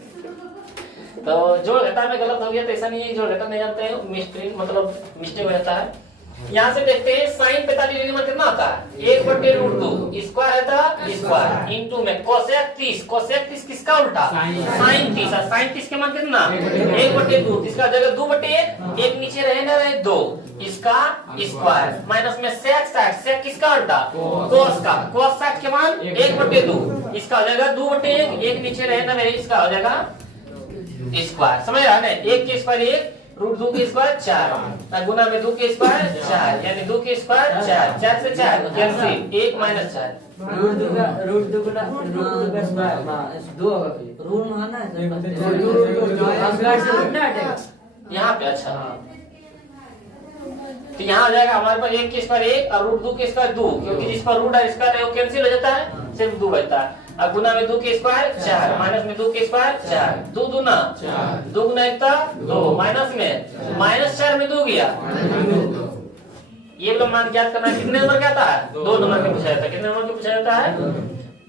तो जोड़ घटा में गलत हो गया तो ऐसा नहीं है जोड़ घटा नहीं जानते हैं, मिस्टेक मतलब मिस्टेक हो जाता है। यहाँ से देखते हैं साइन 45 डिग्री में कितना आता है 1/√2 स्क्वायर है था स्क्वायर इंटू में कोसेक 30। कोसेक 30 किसका उल्टा साइन 30। साइन 30 के मान कितना 1/2, इसका जगह 2/1, एक नीचे रहे ना रहे 2, इसका स्क्वायर माइनस में सेक 60। सेक किसका उल्टा कोस का, कोस 60 के मान 1/2, इसका हो जाएगा 2/1, एक नीचे रहे ना रहे, इसका हो जाएगा स्क्वायर। समझ रहा है? 1 के स्क्वायर 1, √2 के स्क्वायर 4, गुना में 2 के स्क्वायर 4, यानी 2 के स्क्वायर 4, 4 से 4 कैंसिल, 1 - 4। √2 का स्क्वायर 2 रूट माना है यहाँ पे। अच्छा, तो यहाँ आ जाएगा हमारे पास 1 के स्क्वायर 1 और √2 के स्क्वायर 2, क्योंकि जिस पर रूट और स्क्वायर है वो कैंसिल हो जाता है, सिर्फ 2 बचता है। अब गुना में 2 के स्क्वायर 4, माइनस में 2 के स्क्वायर 4, 2 दूना 4, 2 गुना 1 2, माइनस में -4 में 2 गया। ये लोग मान ज्ञात करना है, कितने नंबर का आता है 2 नंबर के पूछा जाता है। कितने नंबर के पूछा जाता है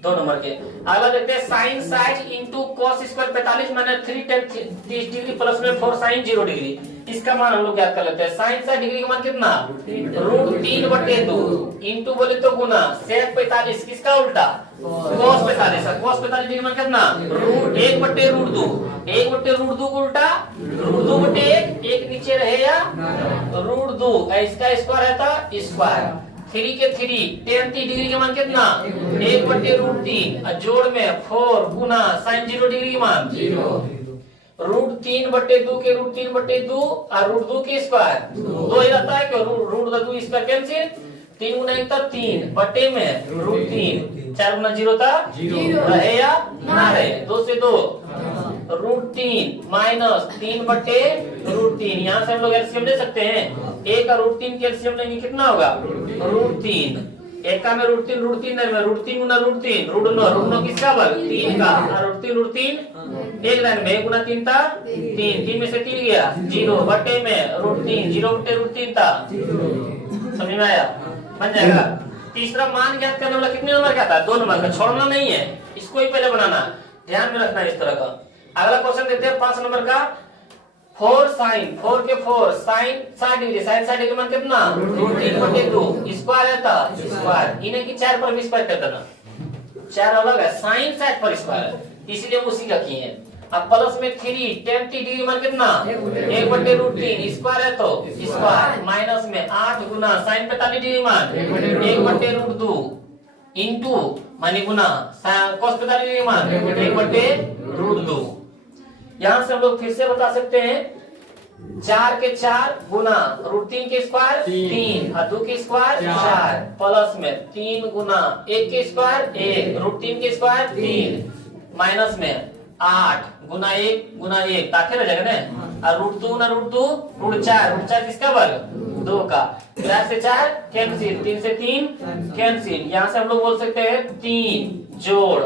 2 नंबर के। अगला देखते हैं sine 60 into cos square 45 minus 3 tan 30 degree plus में 4 साइन 0 डिग्री। इसका मान हम लोग ज्ञात कर लेते हैं। साइन 60 डिग्री का मान कितना √3/2 इंटू बोले तो गुना सेक 45 किसका उल्टा कॉस 45। कॉस 45 डिग्री मान कितना √1/√2, 1/√2 को उल्टा √2/1, एक नीचे रहे या √2, इसका स्क्वायर है था स्क्वायर 3 के 3 tan 30 डिग्री का मान कितना 1/√3, जोड़ में 4 गुना साइन 0 डिग्री का मान 0, √3/2 के √3/2 और √2 के स्क्वायर 2 ही रहता है कि √2 स्क्वायर कैंसिल, 3 गुना 1 3 बटे में √3, 4 गुना 0 था 0 रहे या ना रहे, 2 से 2 √3 माइनस 3/√3। यहाँ से हम लोग एलसीएम ले सकते हैं, 1 और √3 के एलसीएम लेंगे कितना होगा √3, एक का में √3 नहीं में √3 गुना √3 √9 किसका वर्ग 3 का, और √3 एक लाइन में 1 गुना 3 था 3 में से 3 गया 0 बटे में √3, 0/√3 था। समझ में आया? बन जाएगा। तीसरा मान ज्ञात करने वाला कितने नंबर का था 2 नंबर का, छोड़ना नहीं है, इसको ही पहले बनाना, ध्यान में रखना इस तरह का। अगला क्वेश्चन देते हैं 5 नंबर का 4 साइन 4 के 4 साइन 60 डिग्री, साइन 60 डिग्री मान कितना √3/2 स्क्वायर है था स्क्वायर, इन्हें की 4 पर स्क्वायर कर देना, 4 अलग है साइन 60 पर स्क्वायर, इसलिए उसी का किए हैं। अब प्लस में 3 tan 30 डिग्री मान कितना 1/√3 स्क्वायर है तो स्क्वायर, माइनस में 8 गुना साइन 45 डिग्री मान 1/√2 इंटू मानी गुना cos 45 डिग्री मान 1/√2। यहाँ से हम लोग फिर से बता सकते हैं 4 के 4 गुना √3 के स्क्वायर 3 और 2 के स्क्वायर 4 प्लस में 3 गुना 1 के स्क्वायर 1 √3 के स्क्वायर 3 माइनस में 8 गुना 1 ताकि रह जाएगा ना, और √2 गुना √4 किसका वर्ग 2 का, 4 से 4 कैंसिल, 3 से 3 कैंसिल। यहाँ से हम लोग बोल सकते हैं 3 जोड़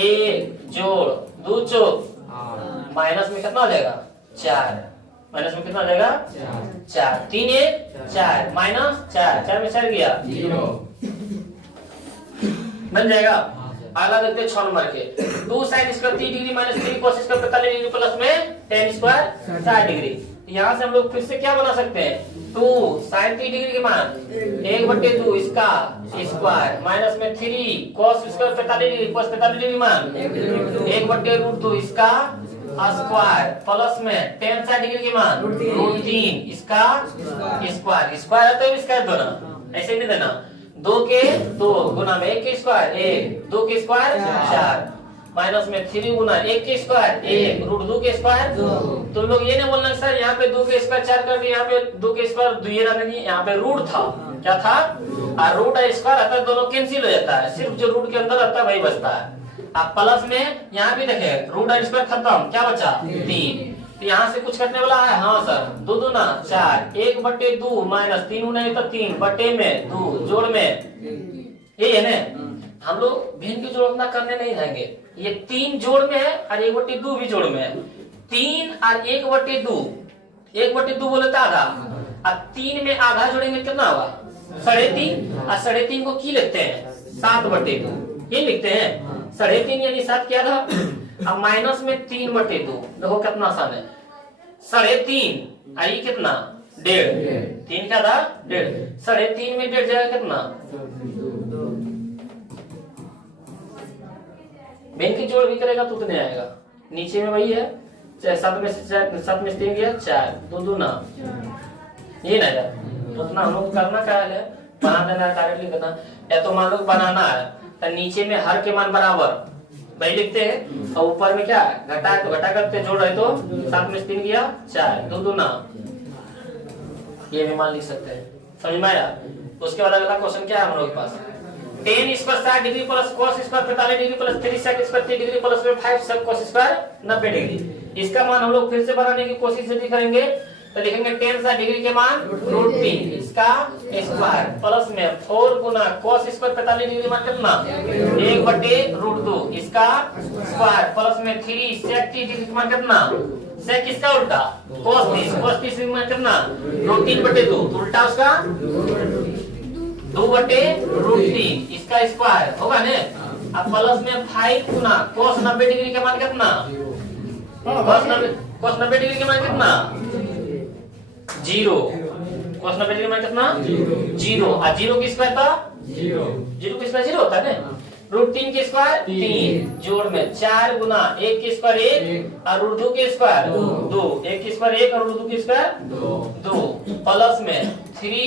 1 जोड़ 2 चौक माइनस में कितना हो जाएगा 4, माइनस में कितना हो जाएगा 4, 3 1 4 माइनस 4 में 4 गया 0 बन जाएगा। अगला देखते हैं 6 नंबर के 2 sine square 30 degree minus 3 cos square 45 degree plus में tan स्क्वायर 60 डिग्री। यहाँ से हम लोग फिर से क्या बना सकते हैं 2 साइन 30 डिग्री के मान 1/2 इसका स्क्वायर माइनस में 3 cos square 45 degree cos 45 degree मान 1/√2 इसका स्क्वायर प्लस में tan 60 डिग्री के मान √3 इसका स्क्वायर, स्क्वायर है तो इसका दोनों ऐसे नहीं देना, 2 के 2 गुना में 1 के स्क्वायर 1 2 के स्क्वायर 4 माइनस में 3 गुना 1 के स्क्वायर 1 √2 के स्क्वायर 2। तुम लोग ये नहीं बोलना सर यहाँ पे 2 के स्क्वायर 4 कर दिया, यहाँ पे 2 के स्क्वायर 2 ये रहने दिए, यहाँ पे रूट था, क्या था और रूट और स्क्वायर आता है दोनों कैंसिल हो जाता है, सिर्फ जो रूट के अंदर आता है वही बचता है। अब प्लस में यहाँ भी देखे रूट और स्क्वायर खत्म, क्या बचा 3 तो यहाँ से कुछ कटने वाला है, हाँ सर, 2 दूना 4, 1/2 माइनस 3 नहीं तो 3 बटे में 2 जोड़ में, यही है ना। हम लोग भिन्न की जोड़ अपना करने नहीं जाएंगे, ये 3 जोड़ में है और 1/2 भी जोड़ में है। 3 और 1/2, 1/2 बोले तो आधा, अब 3 में आधा जोड़ेंगे कितना होगा 3.5, और 3.5 को की लिखते हैं 7/2, ये लिखते हैं 3.5 यानी 7 क्या था। अब माइनस में 3/2, देखो कितना आसान है, 3.5 आई कितना 1.5, 3 क्या था 1.5, 3.5 में 1.5 जाएगा कितना, बेन की जोड़ भी करेगा तो उतने आएगा, नीचे में वही है, 7 में से 3 गया 4, 2 दूना, ये ना यार उतना हम लोग करना क्या है, बना देना है, डायरेक्ट लिख देना, या तो मान लो बनाना है तो नीचे में हर के मान बराबर वही लिखते हैं, और ऊपर में क्या घटा, तो घटा करते जोड़ है तो 7 में से 3 गया 4, 2 दूना, ये भी मान लिख सकते हैं, समझ में आया। उसके बाद अगला क्वेश्चन क्या है हम लोग के पास, tan square 60 degree plus cos square 45 degree plus 3 sec square 30 degree plus 5 sec cos square 90 degree. इसका मान हम लोग फिर से बनाने की कोशिश यदि करेंगे तो लिखेंगे tan 60 डिग्री के मान √3 इसका स्क्वायर प्लस में 4 गुना cos स्क्वायर 45 डिग्री मान कितना 1/√2 इसका स्क्वायर प्लस में 3 sec 30 डिग्री मान कितना sec इसका उल्टा cos 30 मान कितना √3/2 उल्टा उसका 2/√3 इसका स्क्वायर होगा ने। अब प्लस में 5 गुना cos 90 डिग्री के मान कितना cos 90 डिग्री के मान कितना 0, cos 90 डिग्री मान कितना 0, और 0 की स्क्वायर था 0 की स्क्वायर 0 होता है ना, √3 की स्क्वायर 3 जोड़ में 4 गुना 1 की स्क्वायर 1 और √2 की स्क्वायर 2, 1 की स्क्वायर 1 और √2 की स्क्वायर 2 प्लस में 3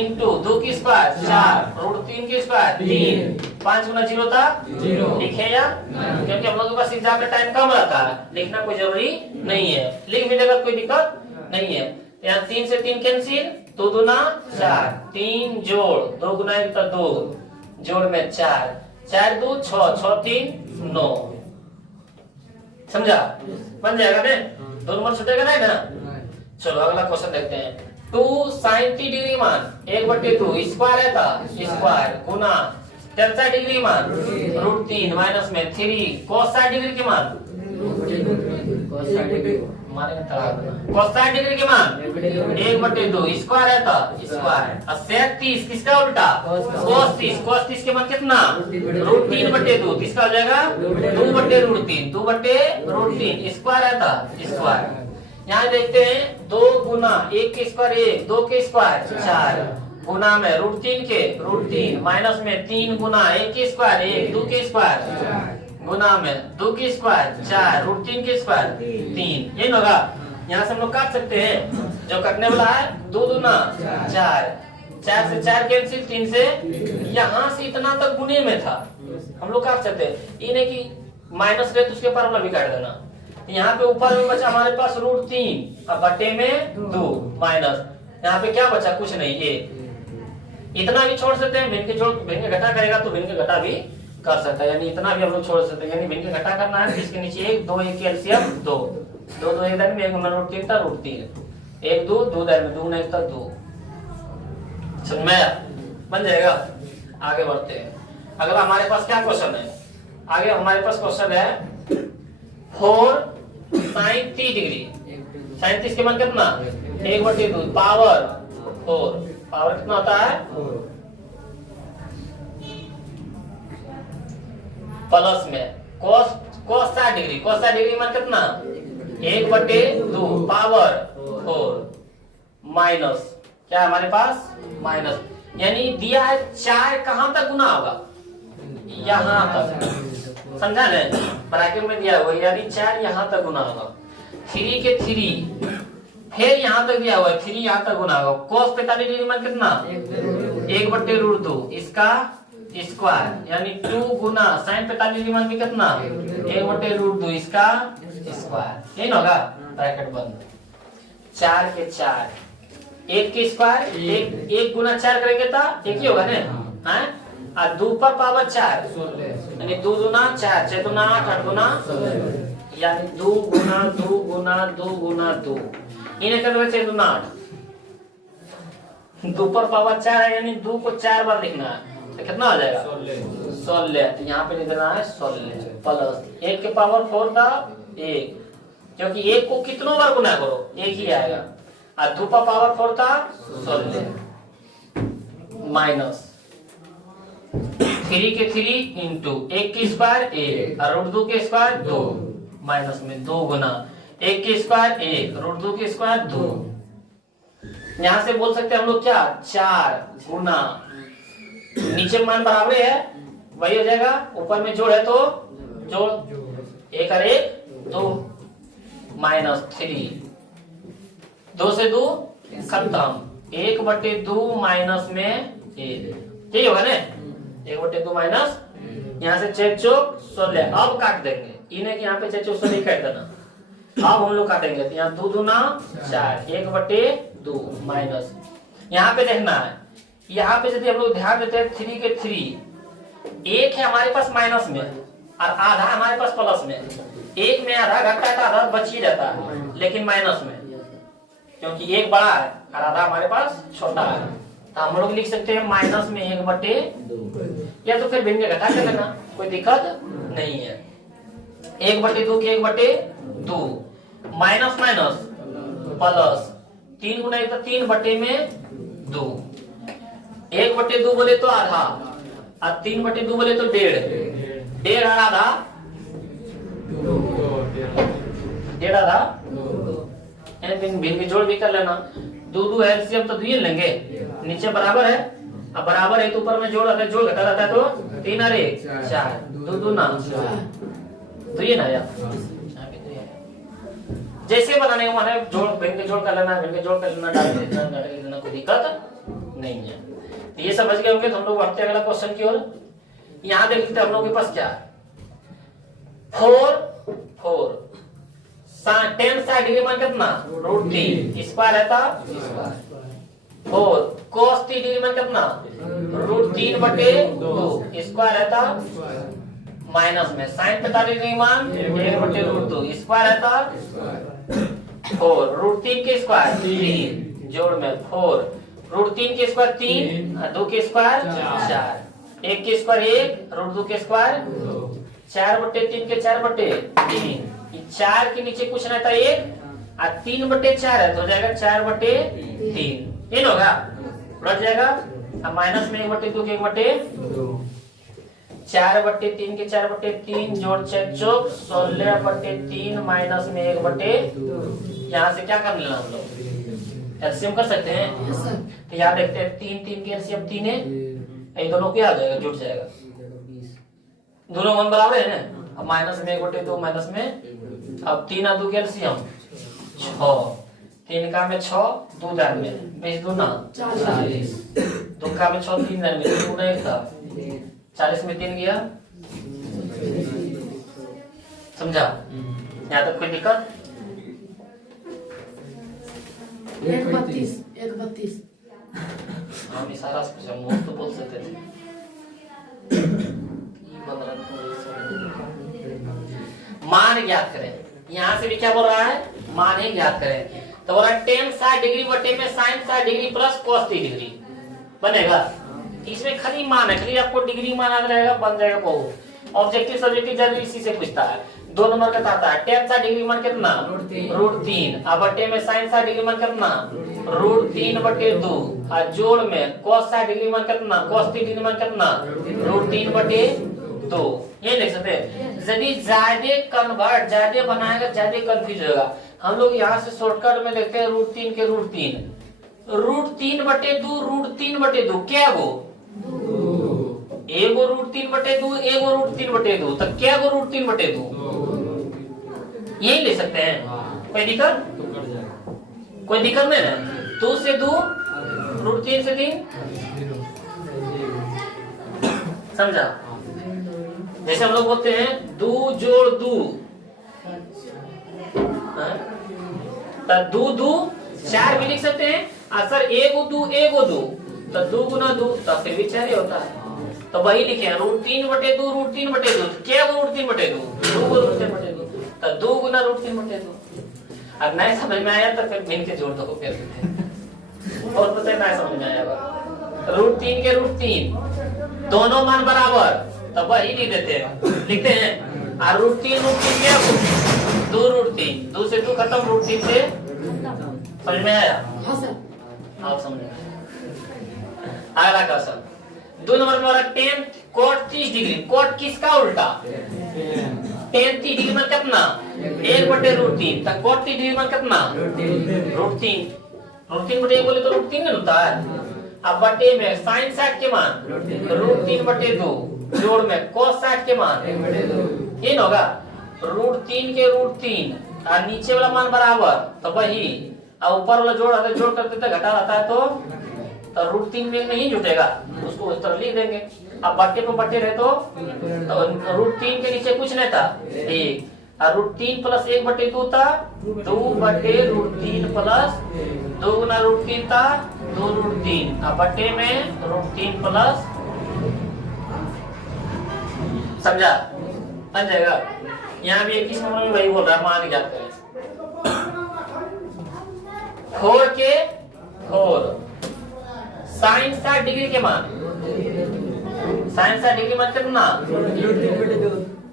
इंटू 2 की स्क्वायर 4 √3 की स्क्वायर 3, 5 गुना 0 था 0, लिखे या, क्योंकि हम लोगों के पास एग्जाम में टाइम कम रहता है, लिखना कोई जरूरी नहीं है, लिख भी देगा कोई दिक्कत नहीं है। यहाँ 3 से 3 कैंसिल, 2 दूना 4, 3 जोड़ 2 गुना 1 तो 2 जोड़ में 4, 4 2 6, 6 3 9, समझा, बन जाएगा ने, 2 नंबर छूटेगा नहीं ना। चलो अगला क्वेश्चन देखते हैं, 2 sin 30 डिग्री मान 1/2 स्क्वायर है था स्क्वायर गुना 60 डिग्री मान √3 माइनस में 3 cos 60 डिग्री के मान cos 60 डिग्री के मान 1/2 स्क्वायर है था स्क्वायर, और sec 30 किसका उल्टा cos 30 के मान कितना √3/2 किसका हो जाएगा 2/√3 2/√3 स्क्वायर है था स्क्वायर। यहाँ देखते हैं 2 गुना 1 के स्क्वायर 1, 2 के स्क्वायर 4 गुना में √3 के √3 माइनस में 3 गुना 1 के स्क्वायर 1, 2 के स्क्वायर गुना में 2 की स्क्वायर 4 √3 के स्क्वायर 3, ये होगा। यहाँ से हम लोग काट सकते हैं, जो कटने वाला है 2 दूना 4, 4 से 4 कैंसिल, 3 से, यहाँ से इतना तक गुने में था, हम लोग काट सकते हैं, ये नहीं कि माइनस रहे तो उसके पर भी काट देना। यहाँ पे ऊपर में बचा हमारे पास √3 और बटे में 2 माइनस, यहाँ पे क्या बचा कुछ नहीं, ये इतना भी छोड़ सकते हैं, भिन्न के घटा करेगा तो भिन्न के घटा भी कर सकता है, यानी इतना भी हम लोग छोड़ सकते हैं, यानी भिन्न के घटा करना है, इसके नीचे 1 2 1 एलसीएम 2 2 2 1 दर में 1 √3 था √3 1 2 2 दर में 2 1 था 2, समझ में आया, बन जाएगा। आगे बढ़ते हैं, अगला हमारे पास क्या क्वेश्चन है, आगे हमारे पास क्वेश्चन है 4 sin 30 डिग्री, sin 30 के मान कितना 1/2 पावर 4, पावर कितना होता है प्लस में cos 60 डिग्री मान कितना 1/2 पावर 4 माइनस क्या है हमारे पास माइनस, यानी दिया है 4 कहां तक गुना होगा यहाँ तक, समझा ना, ब्रैकेट में दिया हुआ यानी 4 यहाँ तक गुना होगा, 3 के 3 फिर यहाँ तक दिया हुआ है 3 यहाँ तक गुना होगा, cos 45 डिग्री मान कितना 1/√2 इसका स्क्वायर यानी 2 गुना sin 45 डिग्री मान भी कितना 1/√2 इसका स्क्वायर, यही होगा, ब्रैकेट बंद, 4 के 4 1 के स्क्वायर 1 गुना 4 करेंगे तो 1 ही होगा ना, हैं, और 2 पर पावर 4 यानी 2 दूना 4 6 दूना 8 8 दूना यानी 2 गुना 2 गुना 2 गुना 2 इन्हें कर बचे 2 8 2 पर पावर 4 है यानी 2 को 4 बार लिखना है तो कितना आ जाएगा 16 तो यहाँ पे लिख देना है 16 प्लस 1 के पावर 4 था 1 क्योंकि 1 को कितनों बार गुना करो 1 ही आएगा और 2 पर पावर 4 था 16 माइनस 3 के 3 इंटू 1 के स्क्वायर 1 और रूट 2 के स्क्वायर 2 माइनस में 2 गुना 1 के स्क्वायर 1 रूट 2 के स्क्वायर 2 यहां से बोल सकते हैं हम लोग क्या 4 गुना नीचे मान बराबर है वही हो जाएगा ऊपर में जोड़ है तो जोड़ 1 और 1 2 माइनस 3 2 से 2 खत्म 1/2 माइनस में 1 यही होगा ना 1/2 माइनस यहाँ से 6 चौक 16 अब काट देंगे इन्हें कि यहाँ पे 6 चौक 16 काट देना अब हम लोग काटेंगे तो यहाँ 2 दूना 4 1/2 माइनस यहाँ पे देखना है यहाँ पे यदि हम लोग ध्यान देते हैं 3 के 3 1 है हमारे पास माइनस में और आधा हमारे पास प्लस में 1 में आधा घटता है तो आधा बच ही जाता है लेकिन माइनस में क्योंकि 1 बड़ा है और आधा हमारे पास छोटा है तो हम लोग लिख सकते हैं माइनस में 1/2 या तो फिर भिन्न घटा कर लेना कोई दिक्कत नहीं है 1/2 के 1/2 माइनस माइनस प्लस 3 गुना तो 3/2 1/2 बोले तो आधा और 3/2 बोले तो 1.5 और आधा 1.5 आधा भिन्न के जोड़ भी कर लेना 2 एलसीएम तो 2 लेंगे नीचे बराबर है अब बराबर है तो ऊपर में जोड़ आता है जोड़ घटा जाता है तो 3 और 1 4 2 दूना तो ये ना यार जैसे बनाने का मन है जोड़ भिन्न के जोड़ कर लेना भिन्न के जोड़ कर लेना डाल देना कोई दिक्कत नहीं है तो ये समझ गए होंगे तो हम लोग बढ़ते अगला क्वेश्चन की ओर यहाँ देख लेते हम लोग के पास क्या है 4 10 साइड डिग्री मान कितना √3 स्क्वायर है था 4 cos 3 डिग्री मान कितना √3/2 स्क्वायर है था माइनस में sin 45 डिग्री मान 1/√2 स्क्वायर है था 4 √3 के स्क्वायर 3 जोड़ में 4 √3 के स्क्वायर 3 2 के स्क्वायर 4 1 के स्क्वायर 1 √2 के स्क्वायर 4/3 के 4/3 4 के नीचे कुछ नहीं था 1 और 3/4 है तो हो जाएगा 4/3 ये होगा उलट जाएगा अब माइनस में 1/2 के 1/2 4/3 के 4/3 जोड़ 6 चौक 16/3 माइनस में 1/2 यहाँ से क्या कर लेना हम लोग एलसीएम कर सकते हैं तो यहाँ देखते हैं 3 के एलसीएम 3 है ये दोनों क्या आ जाएगा जुट जाएगा दोनों मान बराबर है ना अब माइनस में 1/2 माइनस में अब 3 और 2 के एलसीएम 6 3 का में 6 2 दार में 20 दूना 40 2 का में 6 3 दार में 2 गुना 1 था 40 में 3 गया समझा यहाँ तक कोई दिक्कत 1/32 हम इशारा से पूछा मुंह तो बोल सकते थे मान ज्ञात करें यहाँ से भी क्या बोल रहा है मान ही ज्ञात करें तो बोला 10 60 डिग्री बटे में sin 60 degree plus cos 30 degree बनेगा इसमें खाली मान है खाली आपको डिग्री मान याद रहेगा बन जाएगा बहुत ऑब्जेक्टिव सब्जेक्टिव जल्दी इसी से पूछता है 2 नंबर का आता है 10 60 डिग्री मान कितना √3 अब बटे में sin 60 डिग्री मान कितना √3/2 और जोड़ में cos 60 डिग्री मान कितना cos 30 डिग्री मान कितना √3/2 ये लिख सकते हैं यदि ज्यादा कन्वर्ट ज्यादा बनाएगा ज्यादा कंफ्यूज होगा हम लोग यहाँ से शॉर्टकट में लिखते हैं √3 के √3 √3/2 क्या वो एगो √3/2 एगो √3/2 तो क्या गो √3/2 यही ले सकते हैं कोई दिक्कत नहीं है 2 से 2 √3 से 3 समझा जैसे हम लोग बोलते हैं 2 जोड़ 2 तो 2 4 भी लिख सकते हैं सर 1 2 तो 2 गुना 2 तो फिर भी 4 ही होता है तो वही लिखे √3/2 √3/2 क्या √3/2 2 √3/2 तो 2 गुना √3 बटे 2। अब नहीं समझ में आया तो फिर भिन्न के जोड़ दो फिर और पता नहीं समझ में आया √3 के √3 दोनों मान बराबर तो वही लिख देते हैं, लिखते हैं। और √3 के 2√3 2 से 2 खत्म, √3 से समझ में आया? हाँ सर। आप समझ में अगला क्वेश्चन 2 नंबर में वाला tan cot 30 डिग्री। cot किसका उल्टा? tan 30 डिग्री में कितना? 1/√3 तक cot 30 डिग्री में कितना? √3 √3 बटे 1 बोले तो √3 नहीं होता है। अब बटे में sin 60 के मान √3/2 जोड़ में cos 60 के मान 1/2 होगा। √3 के √3 और नीचे वाला मान बराबर तो वही, और ऊपर वाला जोड़ आता है, जोड़ करते घटा आता है तो √3 में नहीं जुटेगा, उसको उस तरह लिख देंगे। अब बट्टे पे बट्टे रहे तो √3 के नीचे कुछ नहीं था 1 और √3 प्लस 1/2 था 2/√3 प्लस 2 गुना √3 था 2√3 अब बट्टे में √3 प्लस, समझा? बन जाएगा। यहाँ भी 21 नंबर में वही बोल रहा है, मान जाते हैं 4 के 4 sin 60 डिग्री के मान sin 60 डिग्री मान कितना?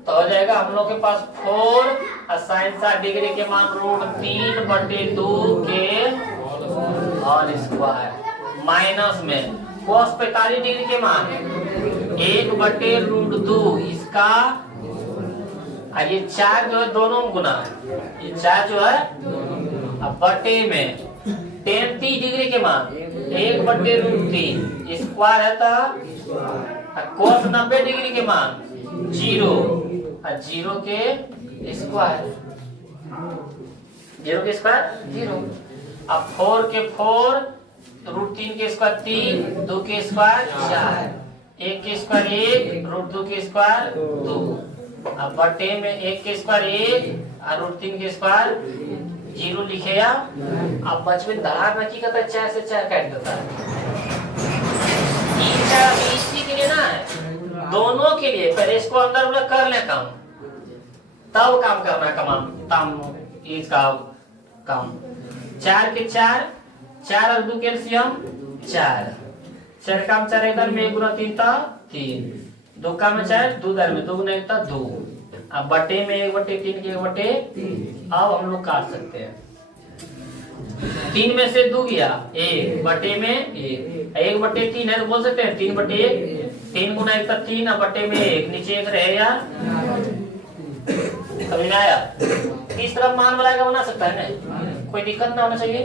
तो हो जाएगा हम लोग के पास 4 और sin 60 डिग्री के मान √3/2 के होल स्क्वायर माइनस में cos 45 डिग्री के मान 1/√2 इसका, और ये 4 जो है दोनों गुना, ये 4 जो है अब बटे में tan 30 डिग्री के मान 1/√3 स्क्वायर है था, cos 90 डिग्री के मान 0 और 0 के स्क्वायर 0। अब 4 के 4 √3 के स्क्वायर 3 2 के स्क्वायर 4 1 के स्क्वायर 1 √2 के स्क्वायर 2 अब बटे में 1 के स्क्वायर 1 और √3 के स्क्वायर 0 लिखेगा। अब बच में दरार न की कहता है 4 से 4 काट देता है। 3 4 इसी के लिए ना है, दोनों के लिए। पहले इसको अंदर वाला कर ले काम, तब काम करना काम इसका काम। 4 के 4 4 और 2 कैल्शियम 4 काम 4 इधर में 1 गुना 3 था 3 2 का में 4 2 इधर में 2 गुना 1 था 2। अब बटे में 1/3 के 1/3 अब हम लोग काट सकते हैं। 3 में से 2 गया 1 बटे में 1/3 है तो बोल सकते हैं 3/1 3 गुना 1 था 3 अब बटे में 1 नीचे 1 रहेगा। समझ में आया? इस तरफ मान बनाएगा बना सकता है ना, कोई दिक्कत ना होना चाहिए।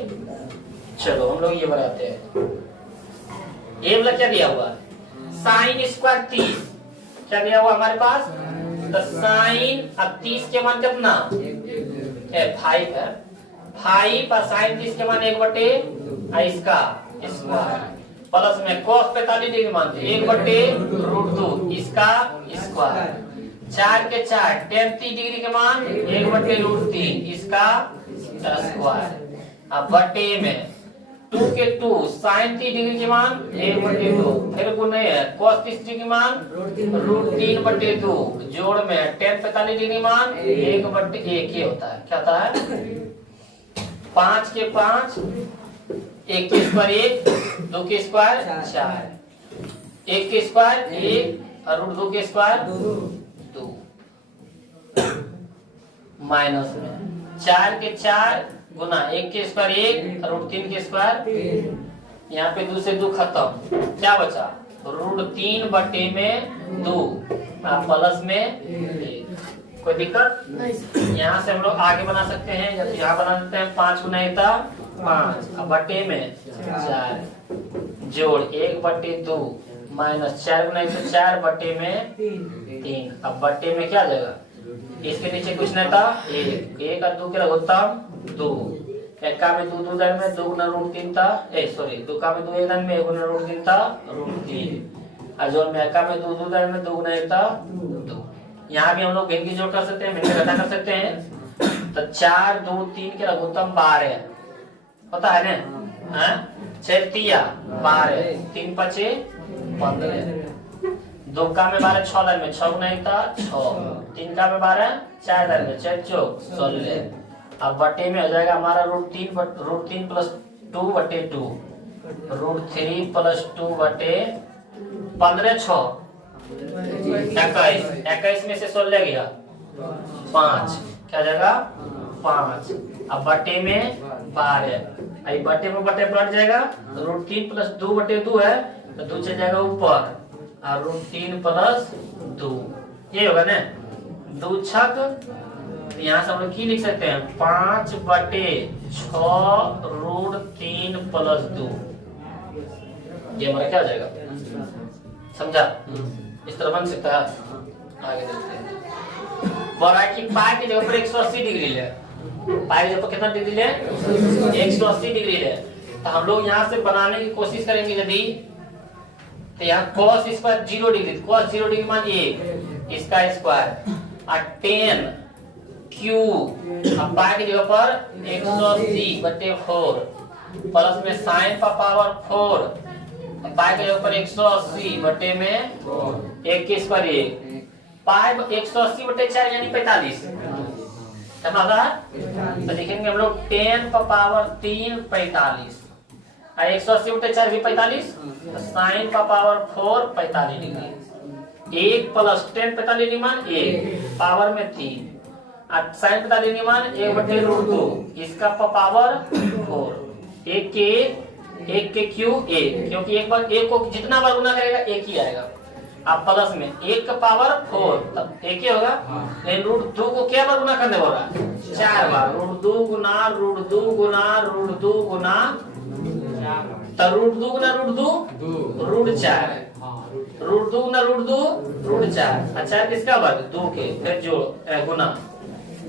चलो हम लोग ये बनाते हैं। ये वाला क्या दिया हुआ sin स्क्वायर 30 क्या दिया हुआ हमारे पास, तो sin अब 30 के मान कितना 5 है 5 और sin 30 के मान 1/, इसका स्क्वायर प्लस में cos 45 डिग्री मान 1/√2 इसका स्क्वायर 4 के 4 tan 30 डिग्री के मान 1/√3 इसका स्क्वायर। अब बटे में 2 के 2 sin 30 डिग्री के मान 1/2 फिर गुना है cos 30 डिग्री के मान √3/2 जोड़ में tan 45 डिग्री मान 1/1 ही होता है। क्या होता है 5 के 5 1 के स्क्वायर 1 2 के स्क्वायर 4 1 के स्क्वायर 1 और √2 के स्क्वायर 2 माइनस में 4 के 4 गुना 1 के स्क्वायर 1 और √3 के स्क्वायर, यहाँ पे 2 से 2 खत्म, क्या बचा √3 बटे में 2 प्लस में 1। कोई दिक्कत? यहाँ से हम लोग आगे बना सकते हैं, जब यहाँ बना देते हैं 5 गुना 1 5 अब बटे में 4 जोड़ 1/2 माइनस 4 गुना 1 4 बटे में 3 अब बटे में क्या जाएगा, इसके नीचे कुछ नहीं था 1 और 2 के लघुत्तम 2 1 का में 2 2 इधर में 2 गुना √3 था सॉरी 2 का में 2 इधर में 1 गुना √3 था √3 और जोड़ में 1 का में 2 2 इधर में 2 गुना 1 था 2। यहाँ भी हम लोग भिन्न की जोड़ कर सकते हैं, भिन्न घटा कर सकते हैं। तो 4 2 3 के लघुत्तम 12 होता है ना, 6 3 12 3 5 15 2 का में 12 6 दान में 6 गुना 1 था 6, 3 का में 12 4 दान में 4 चौक 16। अब बटे में हो जाएगा हमारा √3 प्लस 2 बटे 2, √3 प्लस 2 बटे 15 6 21, 21 में से 16 गया 5, क्या जाएगा 5। अब बटे में 12, आई बटे में बटे पलट जाएगा, √3 प्लस 2 बटे 2 है तो 2 चल जाएगा ऊपर और √3 प्लस 2, ये होगा ना 2 छक, यहाँ से हम लोग की लिख सकते हैं 5 बटे 6 √3 प्लस 2, ये हमारा क्या हो जाएगा, समझा? इस तरह बन सकता है। आगे देखते हैं। बोला कि पाई की जगह पर 180 डिग्री ले, पाई की जगह पर कितना डिग्री ले 180 डिग्री ले, तो हम लोग यहाँ से बनाने की कोशिश करेंगे यदि, तो यहाँ cos square 0 degree, cos 0 degree मान 1, इसका स्क्वायर और 10 क्यू, अब पाई की जगह पर 180 बटे 4 प्लस में साइन का पावर 4, पाई की जगह पर 180 बटे में 1 के स्क्वायर 1, पाई 180 बटे 4 यानी 45, समझा? तो देखेंगे हम लोग 10 का पावर 3 45, और 180 बटे 4 भी 45, तो साइन का पावर 4 45 डिग्री, 1 प्लस 10 45 डिग्री मान 1 पावर में 3, और साइन 45 डिग्री मान 1 बटे √2, इसका पावर 4, 1 के क्यू 1, क्योंकि एक बार 1 को जितना बार गुना करेगा 1 ही आएगा, अब प्लस में 1 का पावर 4 तब 1 ही होगा, लेकिन √2 को क्या बार गुना करने बोल रहा है 4 बार, √2 गुना √2 गुना √2 गुना, तो √2 गुना √2 √4, √2 गुना √2 √4, अच्छा किसका वर्ग 2 के, फिर जो गुना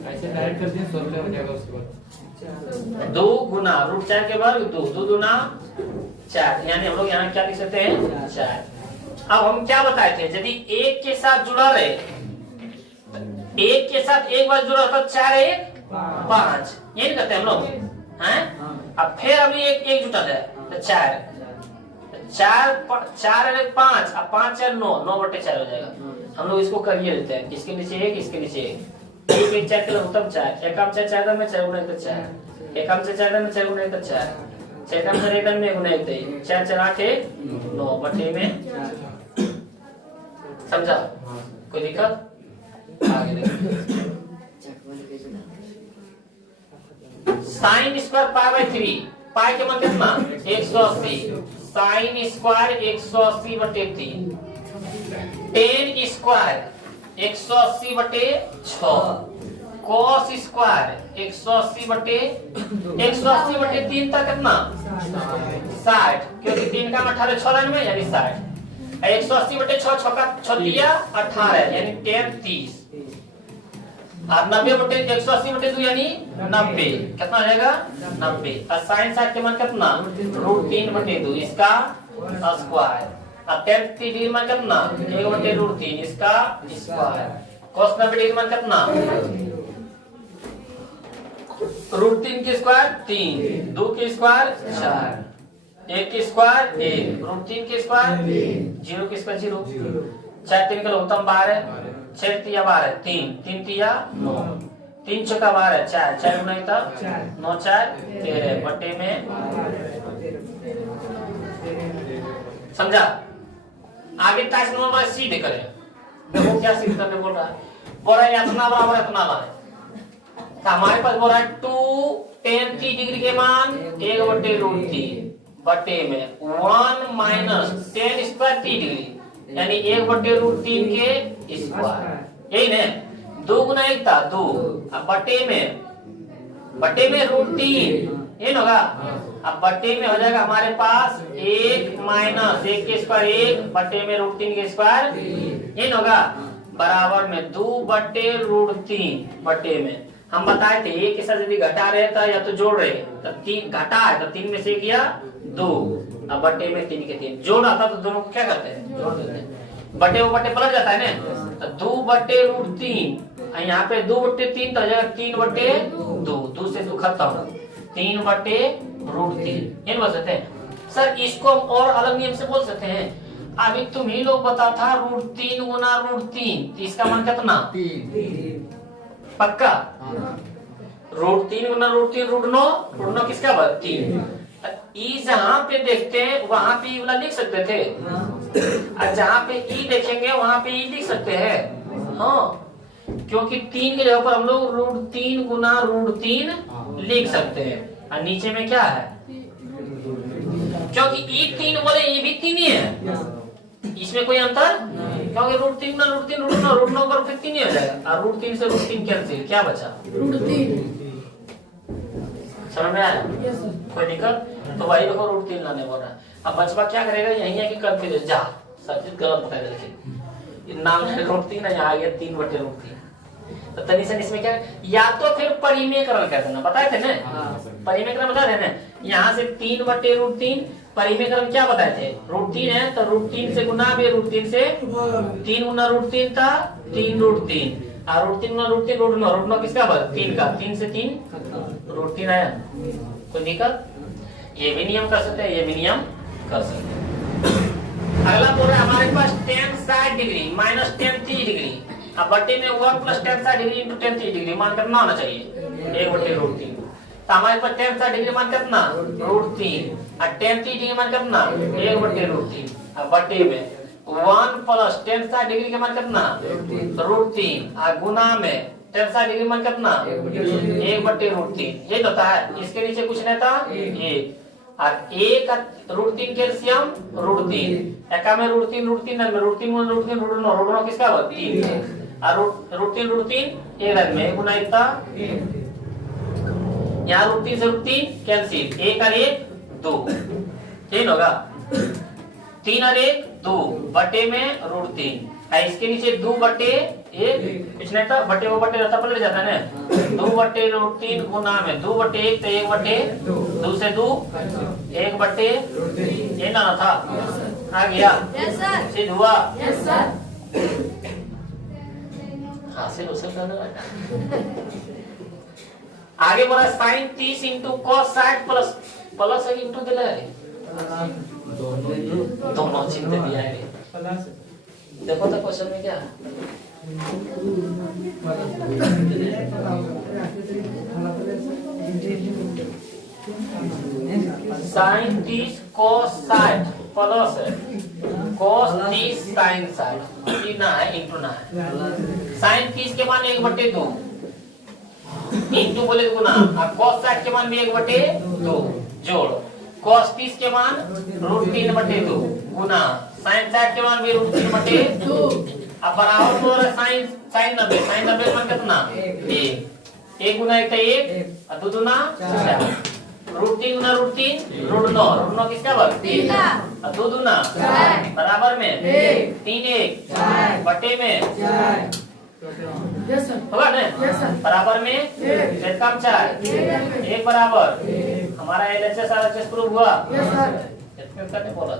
ऐसे डायरेक्ट कर दिए 16 हो जाएगा उसके बाद 2 गुना √4 के वर्ग 2, 2 गुना 4, यानी हम लोग यहाँ क्या लिख सकते हैं 4। अब हम क्या बताए थे, यदि 1 के साथ जुड़ा रहे, 1 के साथ एक बार जुड़ा तो 4 1 5, ये नहीं करते हम लोग हैं। अब फिर अभी एक जुटा है तो 4 4 5, अब 5 4 9, 9 बटे 4 हो जाएगा। हम लोग इसको करिए लेते हैं, इसके नीचे 1 इसके नीचे 1, 1 4 के लघुत्तम 4, 1 4 4 में 4 गुना 1 4, 1 4 4 में 4 गुना 1 4, 6 4 1 में 1 गुना 1 4 4 8 1 9 बटे में, समझा? कोई दिक्कत? आगे देखो, साइन स्क्वायर पाई बाई 3, पाई के मान कितना 180, साइन स्क्वायर 180 बटे 3, 10 स्क्वायर 180 बटे 6, cos स्क्वायर 180 बटे 3 तक कितना 60, क्योंकि 3 का 18 6 में यानी 60, 180 बटे 6 6 दिया 18 यानी 10 30, और 90 बटे 180 बटे 2 यानी 90, कितना हो जाएगा 90, और साइन 60 के मान कितना √3 बटे 2, इसका स्क्वायर, और 10 डिग्री मान कितना 1 बटे √3, इसका स्क्वायर, cos 90 डिग्री मान कितना √3 के स्क्वायर 3, 2 के स्क्वायर 4, 1 के स्क्वायर 1, √3 के स्क्वायर 0 के स्क्वायर 0, 4 3 का लघुत्तम 12, 6 तिया 12 3, 3 तिया 9, 3 चौका 12 4, 4 गुना 9 4 13 बटे में, समझा? आगे टास्क नंबर सीध करें, देखो क्या सीध करने बोल रहा है, बोल रहा है इतना बराबर इतना बराबर, तो हमारे पास बोल रहा है 2 10 डिग्री के मान 1 बटे √3 बटे में 1 माइनस 10 स्क्वायर 3 डिग्री, यानी 1 बटे √3 के स्क्वायर, यही ना 2 गुना 1 था 2, अब बटे में √3 ये होगा, अब बटे में हो जाएगा हमारे पास 1 माइनस 1 के स्क्वायर 1 बटे में √3 के स्क्वायर, ये होगा बराबर में 2 बटे √3 बटे में, हम बताए थे एक के साथ यदि घटा रहे था या तो जोड़ रहे, तो 3 घटा है तो 3 में से किया 2, अब बटे में 3 के 3 जोड़ आता तो दोनों को क्या करते हैं जोड़ देते हैं, बटे वो बटे पलट जाता है ना, तो 2 बटे √3, यहाँ पे 2 बटे 3 तो हो जाएगा 3 बटे 2 से 2 खत्म, 3 बटे √3, ये बोल सकते हैं। सर इसको हम और अलग नियम से बोल सकते हैं, अभी तुम ही लोग बता था √3 गुना √3, इसका मान कितना? पक्का? √3 गुना √3 √9 किसका बन? 3। ई जहाँ पे देखते हैं वहां पे ई वाला लिख सकते थे, और जहाँ पे ई देखेंगे वहां पे ई लिख सकते हैं। हाँ, क्योंकि 3 के जगह पर हम लोग √3 गुना √3 लिख सकते हैं। और नीचे में क्या है? क्योंकि ई 3 बोले ये भी 3 ही है, इसमें कोई अंतर, क्योंकि √3 गुना √3 √9 पर फिर 3 ही हो जाएगा, और √3 से √3 कैंसिल, क्या बचा? √3। समझ में आया? कोई दिक्कत? तो वही देखो √3 लाने बोल रहा है। अब बचवा क्या करेगा? यही है कि कंफ्यूज जा सब चीज गलत बता देखे, नाम है √3 ना, यहाँ आ गया 3/√3। तो तनिसन इसमें क्या है? या तो फिर परिमेयकरण कर देना, बताए थे ना? परिमेयकरण बता देना, यहाँ से 3/√3। परिमेयकरण क्या बताए थे? √3 है तो √3 से गुना भी, √3 से 3 गुना √3 था 3√3, और √3 गुना √3 √9 किसका बन? 3 का, 3 से 3 √3 आया। कोई दिक्कत? ये भी नियम कर सकते हैं, ये भी नियम कर सकते हैं। अगला बोल रहा है हमारे पास tan 60 degree minus tan 30 degree, अब बट्टे में 1 + tan 60 डिग्री × tan 30 डिग्री मान कितना होना चाहिए? 1/√3। तो हमारे पास tan 60 डिग्री मान कितना? √3, और tan 30 डिग्री मान कितना? 1/√3। अब बट्टे में 1 + tan 60 डिग्री के मान कितना? √3, और गुना में tan 60 डिग्री मान कितना? 1/√3। ये होता है, इसके नीचे कुछ नहीं था, 1 और 1 √3 कैल्शियम √3, एका में √3 √3 में √3 √9 किसका बन? 3, और √3 √3 एक रन में गुना इतना, यहाँ √3 से √3 कैंसिल, 1 और 1 2, ठीक होगा? 3 और 1 2 बटे में √3, इसके नीचे 2/1 कुछ नहीं था, बटे वो बटे रहता पलट जाता है ना, 2/√3 गुना में 2/1 तो 1/2 से 2 1/, ये ना था, आ गया? सिद्ध हुआ? हासिल उसे करने लगा। आगे बोला sin 30 × cos 60 प्लस है इंटू दिला है, दोनों चिन्ह दिया है। देखो तो क्वेश्चन में क्या है? sin 30 cos 60 plus cos 30 sin 60 ना है, इंटू ना है। sin 30 के मान 1/2 इंटू बोले गुना, और cos 60 के मान भी 1/2 जोड़, cos 30 के मान √3/2 गुना sin 60 के मान भी √3/2, अब बराबर बोल रहा है sin 90 के मान कितना? 1 गुना 1 1 और 2 दूना 4, √3 गुना √3 √9 किसका बन? 3 और 2 दूना 4 बराबर में 3 1 बटे में होगा ना, बराबर में 1 कम 4 1 बराबर, हमारा LHS RHS प्रूव हुआ? करने बोला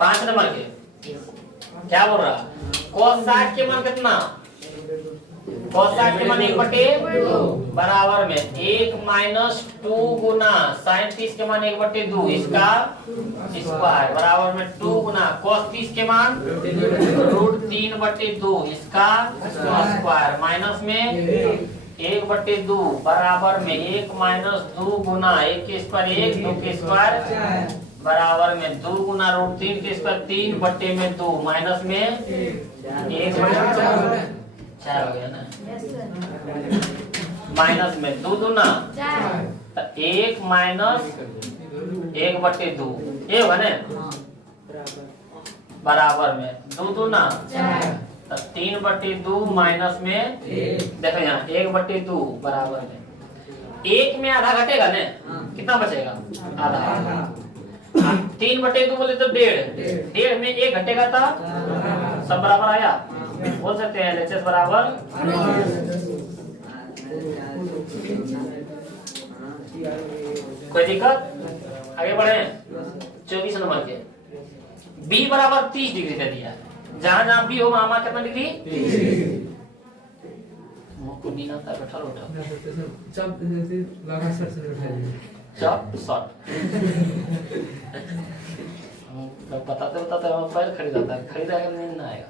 5 नंबर के क्या बोल रहा? cos 60 के मान कितना? cos 60 के मान 1/2 बराबर में 1 - 2 गुना sin 30 के मान 1/2 इसका स्क्वायर बराबर में 2 गुना cos 30 के मान √3/2 इसका स्क्वायर माइनस में 1/2 बराबर में 1 - 2 गुना 1 के स्क्वायर 1 2 के स्क्वायर बराबर में 2 गुना √3 के स्क्वायर 3/2 माइनस में 1/4 हो गया ना, माइनस में 2 दूना 1 माइनस 1/2 ये होगा ना, बराबर में 2 दूना 3/2 माइनस में देखो यहाँ 1/2 बराबर में 1 में आधा घटेगा ना, कितना बचेगा? आधा। 3/2 बोले तो 1.5 में 1 घटेगा था, सब बराबर आया, बोल सकते हैं LHS बराबर। कोई दिक्कत? आगे बढ़े 24 नंबर के B बराबर 30 डिग्री दे दिया, जहां जहां B हो वहां कितना डिग्री? हमको नींद आता है, बैठा उठा ना तो जब लगा सर से उठा दिया। चप शॉट बताते बताते हम पैर खरीदाता है, खरीदा के नींद ना आएगा।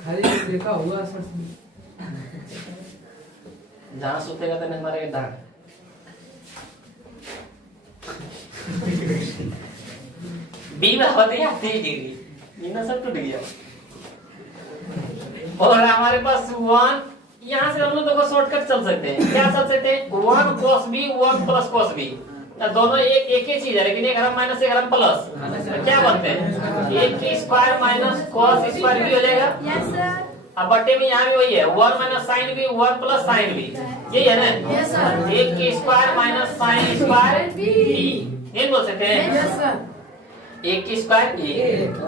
खाली देखा हुआ सर से। जहाँ सुतेगा तो नहीं मारेगा दांत। बी में हवा दिया 3 डिग्री, नींद सब टूट गया। और हमारे पास 1, यहाँ से हम लोग देखो शॉर्टकट चल सकते हैं। क्या चल सकते हैं? 1 cos b 1 plus cos b, दोनों एक ही चीज है, लेकिन एक हरम माइनस एक हरम प्लस, तो क्या बनते हैं? 1 की square minus cos square b हो जाएगा। Yes sir. अब बट्टे में यहाँ भी वही है, 1 minus sine b 1 plus sine b, यही है ना? Yes sir. 1 की square minus sine square b, ये बोल सकते हैं। Yes sir. 1 की square a,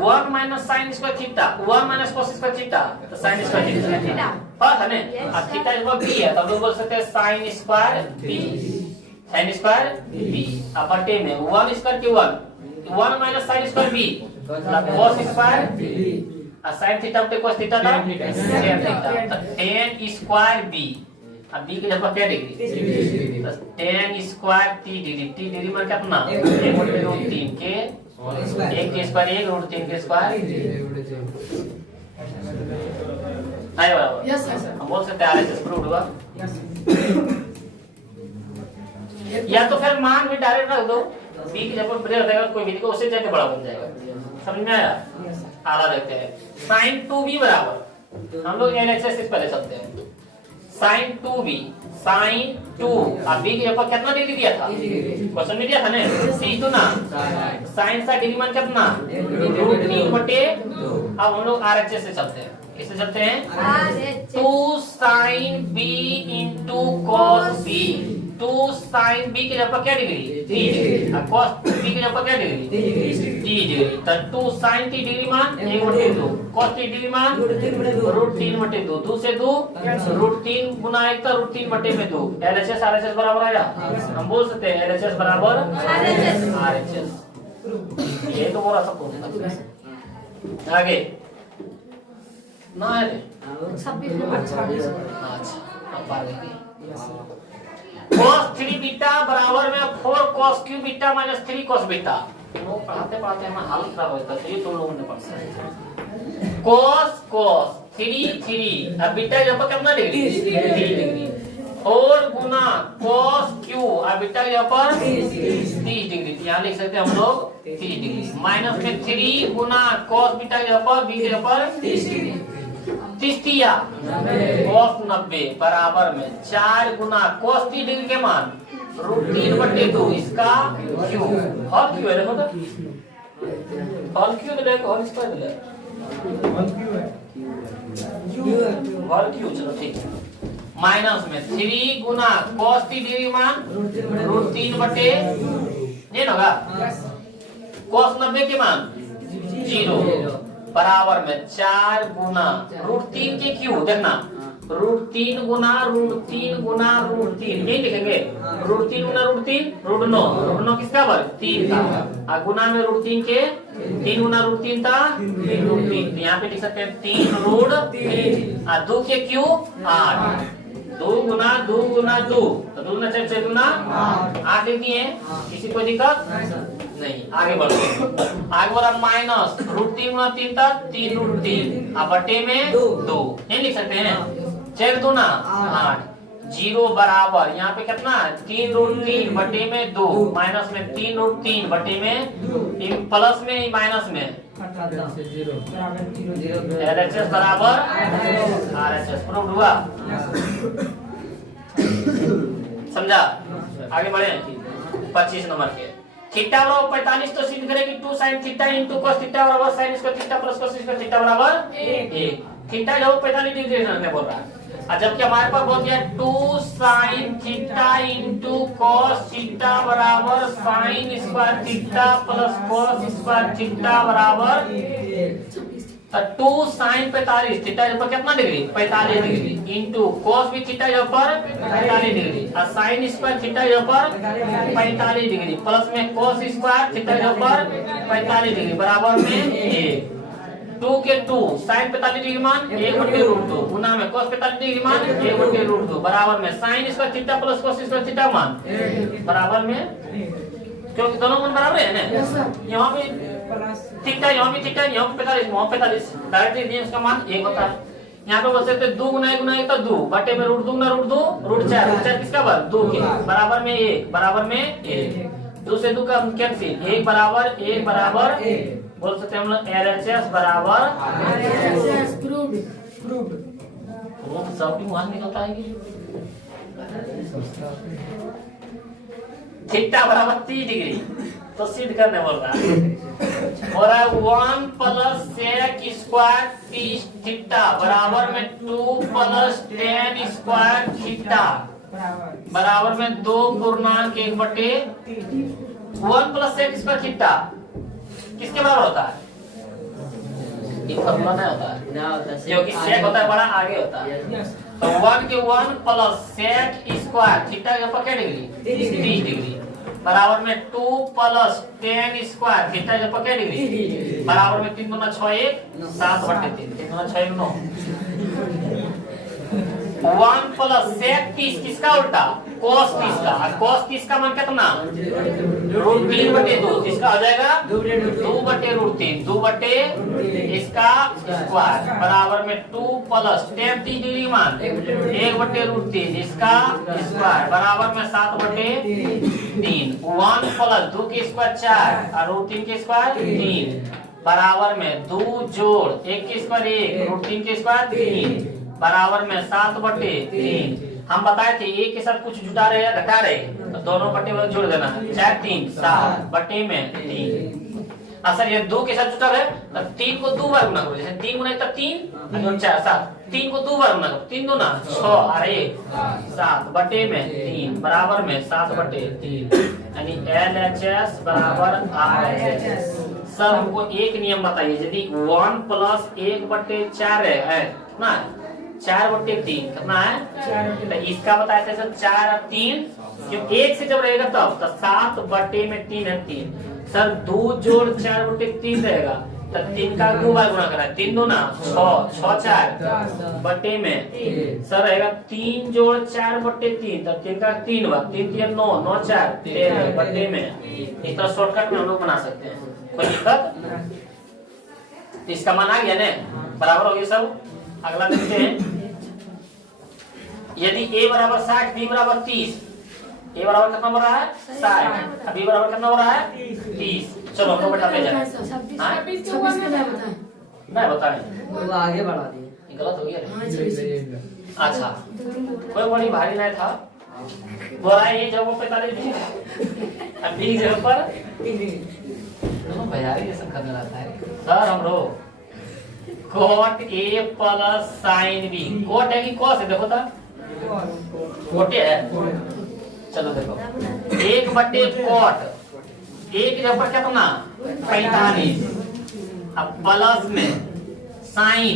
1 minus sine square theta, 1 minus cos square theta, तो साइन स्क्वायर थीटा पता है ना? अब थीटा इक्वल b है, तो हम लोग बोल सकते हैं sign square b, sign square b। अब बटे में 1 स्क्वायर के 1 minus sine square b, cos square b, और साइन थीटा बटे cos थीटा था tan थीटा, तो tan स्क्वायर b। अब b की जगह क्या डिग्री? तो tan square t degree, t degree में कितना? 1/√3 के 1 के स्क्वायर 1 √3 के स्क्वायर आए बराबर। Yes sir. हम बोल सकते हैं RHS प्रूव हुआ। या तो फिर मान भी डायरेक्ट रख दो, b की जगह बड़े हो जाएगा, कोई भी को उससे जाके बड़ा बन जाएगा। समझ में आया? आला देखते हैं। sin 2b बराबर, हम लोग LHS से पहले चलते हैं। sin 2b, sin 2, अब b की जगह कितना डिग्री दिया था? क्वेश्चन में दिया था ना, c तो ना sin का डिग्री मान कितना? √3 बटे। अब हम लोग RHS से चलते हैं। किससे चलते हैं? 2 sin b into cos b, 2 sin b की जगह क्या डिग्री? 3 डिग्री, और cos b की जगह क्या डिग्री? 3 डिग्री, तो 2 sin 3 डिग्री मान 1/2, cos 3 डिग्री मान √3/2, 2 से 2 √3 गुना 1 तो √3 बटे में 2। LHS RHS बराबर आया। हम बोल सकते हैं LHS बराबर RHS। ये तो बोला सबको। आगे ना है रे। 26 नंबर 26। अच्छा अब आ गई। cos 3 बीटा बराबर में 4 cos Q beta minus 3 cos beta. वो पढ़ाते पढ़ाते हमारा हाल खराब होता है, तो ये तुम लोगों ने पढ़ा। cos 3 अब बीटा जब पर कितना डिग्री? 3 डिग्री। और गुना cos क्यू, अब बीटा जब पर 30 डिग्री, यहाँ लिख सकते हैं हम लोग 30 डिग्री, माइनस में 3 गुना cos बीटा जब पर b के ऊपर 30 डिग्री, 30 cos 90 बराबर में 4 गुना cos 3 डिग्री के मान √3/2, इसका क्यू, हॉल क्यू है, देखो तो हॉल क्यू तो देखो, हॉल स्क्वायर तो देखो, हॉल क्यू, चलो ठीक है। माइनस में 3 गुना cos 3 डिग्री मान √3/, ये होगा cos 90 के मान 0 बराबर में 4 गुना √3 के क्यू, देखना √3 गुना √3 नहीं लिखेंगे, √3 गुना √9 किसका वर्ग? 3 का, और गुना में √3 के 3 गुना √3 था 3, यहाँ पे लिख सकते हैं 3 √3, और 2 के क्यू 8, 2 गुना 2 गुना 2, तो 2 गुना 4 गुना 8 लिख दिए। किसी को दिक्कत नहीं, आगे बढ़ते। आगे बढ़ा माइनस √3 गुना 3 था 3 √3, अब बटे में 2 नहीं लिख सकते हैं, 4 2 ना 8, 0 बराबर यहाँ पे कितना 3 √3 बटे में 2, माइनस में 3 √3 बटे में, प्लस में माइनस में LHS बराबर RHS प्रूव हुआ। समझा? आगे बढ़े 25 नंबर के। थीटा बराबर 45 तो सिद्ध करें कि 2 sin theta into cos theta बराबर sin square theta plus cos square theta बराबर 1। थीटा जो 45 डिग्री से बोल रहा है, और जबकि हमारे पास बोल दिया 2 sin theta into cos theta बराबर sin square theta plus cos square theta बराबर 2 sin 45 थीटा पर कितना डिग्री? 45 डिग्री इंटू cos भी थीटा पर 45 डिग्री, और sin स्क्वायर थीटा पर 45 डिग्री, प्लस में cos स्क्वायर थीटा पर 45 डिग्री बराबर में 1। 2 के 2 साइन 45 डिग्री मान 1/√2 गुना में cos 45 डिग्री मान 1/√2 बराबर में sign square theta plus cos square theta मान बराबर में, क्योंकि दोनों मान बराबर है ना, यहाँ पे थीटा यहाँ भी थीटा, यहाँ पे 45 वहाँ 45 डायरेक्टली इसका मान 1 होता है। यहाँ पे बोल सकते 2 गुना 1 तो 2 बटे में √2 गुना √2 √4 किसका बराबर 2 के बराबर में 1 बराबर में 1 2 से 2 का कैंसिल 1 बराबर बोल सकते हैं हम लोग LHS बराबर वो सब भी वहां निकलता है थीटा बराबर 30 डिग्री तो सिद्ध करने बोल रहा है और 1 प्लस sec स्क्वायर 30 थीटा बराबर में 2 प्लस tan स्क्वायर थीटा बराबर में 2 पूर्णांक 1/1 प्लस sec स्क्वायर थीटा किसके बराबर होता है? ये फॉर्मूला नहीं होता है क्योंकि sec होता है बड़ा आगे होता है, तो 1 के 1 प्लस sec स्क्वायर थीटा के ऊपर क्या डिग्री 30 डिग्री बराबर में 2 प्लस tan स्क्वायर थीटा के ऊपर क्या डिग्री बराबर में 3 दूना 6 1 7/3 3 दूना 6 9 1 प्लस sec 30 किसका उल्टा cos 30 का, cos 30 का मान कितना √3/2 किसका हो जाएगा 2/√3 2 इसका स्क्वायर बराबर में 2 प्लस tan 30 डिग्री मान 1/√3 इसका स्क्वायर बराबर में 7/3 1 प्लस 2 के स्क्वायर 4 और √3 के स्क्वायर 3 बराबर में 2 जोड़ 1 के स्क्वायर 1 √3 के स्क्वायर 3 बराबर में 7/3 हम बताए थे एक के साथ कुछ जुटा रहे या घटा रहे तो दोनों बटे में जोड़ देना 4 3 7 बटे में 3 सर ये 2 के साथ जुटा है तो 3 को 2 बार गुना करो जैसे 3 गुना 3 और 4 7 3 को 2 बार गुना करो 3 दूना 6 और 1 7 बटे में 3 बराबर में 7/3 यानी LHS बराबर RHS। सर हमको एक नियम बताइए यदि 1 प्लस 1/4 है ना 4/3 कितना है तो इसका बताया था सर 4 और 3 क्यों 1 से जब रहेगा तब तो 7/3 है 3 सर 2 जोड़ 4/3 रहेगा तो 3 का 2 बार गुना करना 3 दूना 6 6 4 बटे में सर रहेगा 3 जोड़ 4/3 तो 3 का 3 बार 3 3 9 9 4 13 बटे में इस तरह शॉर्टकट में हम लोग बना सकते हैं कोई दिक्कत इसका मान आ गया ना बराबर हो गया सब। अगला देखते हैं यदि a बराबर 60 b बराबर 30 a बराबर कितना हो रहा है 60 b बराबर कितना हो रहा है 30 चलो हम लोग बेटा पे जाए नहीं बताएं वो आगे बढ़ा दिए गलत हो गया अच्छा कोई बड़ी भारी नहीं था बोला ये जगह 45 अब b जगह पर दोनों भैयारी ये सब करने रहता है सर हम लोग cot a plus sin b cot है कि cos है देखो तो cot है चलो देखो 1/cot 1 जब पर कितना 45 अब प्लस में sin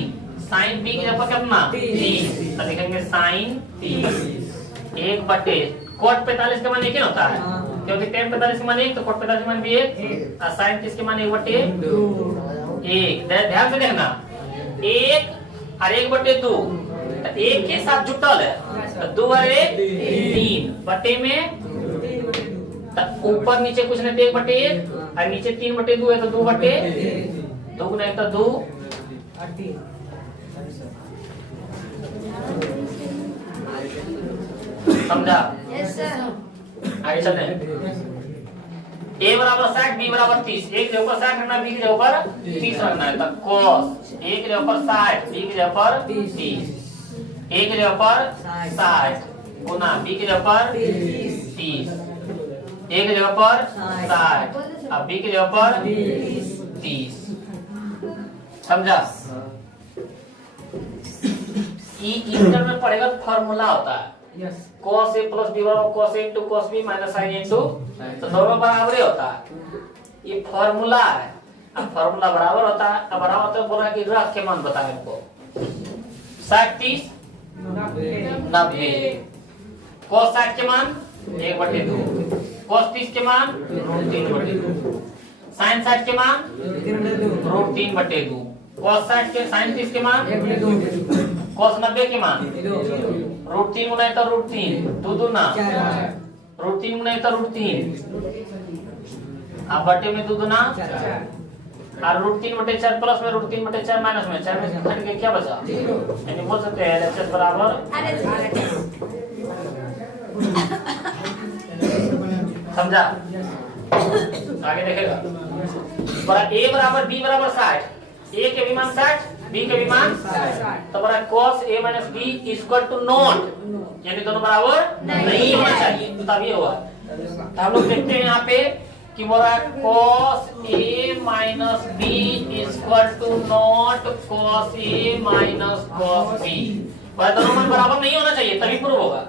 b की जब पर कितना 30 तो लिखेंगे sin 30 1/cot 45 का मान 1 ही होता है क्योंकि tan 45 का मान 1 तो cot 45 का मान भी 1 और sin 30 के मान 1/2 ध्यान से देखना 1 और 1/2 तो 1 के साथ जुटल है तो 2 और 1 3 बटे में तो ऊपर नीचे कुछ नहीं 1/1 और नीचे 3/2 है तो 2/2 गुना 1 तो 2 समझा आगे चलते हैं a बराबर 60 b बराबर 30 एक के ऊपर 60 रखना b के ऊपर 30 रखना है तो cos एक के ऊपर 60 b के ऊपर 30 एक के ऊपर 60 गुना b के ऊपर 30 एक के ऊपर 60 अब b के ऊपर 30 समझा। ई इंटर में पढ़ेगा फॉर्मूला होता है cos a प्लस b बराबर cos a into cos b minus sin a into तो दोनों बराबर ही होता है ये फॉर्मूला है। अब फॉर्मूला बराबर होता है अब बराबर तो बोला कि रख के मान बताए हमको 60 30 90 cos 60 के मान 1/2 cos 30 के मान 3/2 sin 60 के मान 3/2 cos 60 के sin 30 के मान cos 90 के मान √3 गुना तो √3 2 दूना √3 गुना तो √3 अब बटे में 2 दूना और √3 बटे 4 प्लस में √3 बटे 4 माइनस में 4 में से घट के क्या बचा यानी बोल सकते हैं LHS बराबर समझा। आगे देखेगा बड़ा a बराबर b बराबर 60 a के विमान 60 b के विमान 60 तो बड़ा cos a minus b equal to not यानी दोनों बराबर नहीं होना चाहिए तो तब ये हुआ। तो हम लोग देखते हैं यहाँ पे कि बोला cos a minus b equal to not cos a minus cos b बड़ा दोनों मान बराबर नहीं होना चाहिए तभी प्रूव होगा।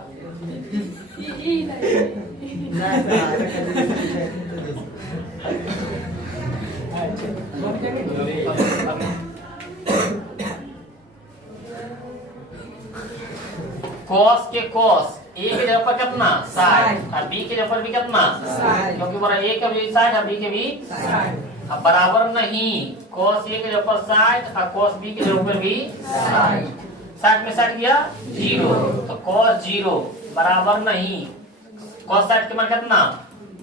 cos के cos a के जगह पर कितना 60 और b के जगह पर भी कितना 60 क्योंकि बोला a का भी 60 और b के भी 60 अब बराबर नहीं cos a के जगह पर 60 और cos b के जगह पर भी 60 में 60 गया 0 तो cos 0 बराबर नहीं cos 60 के मान कितना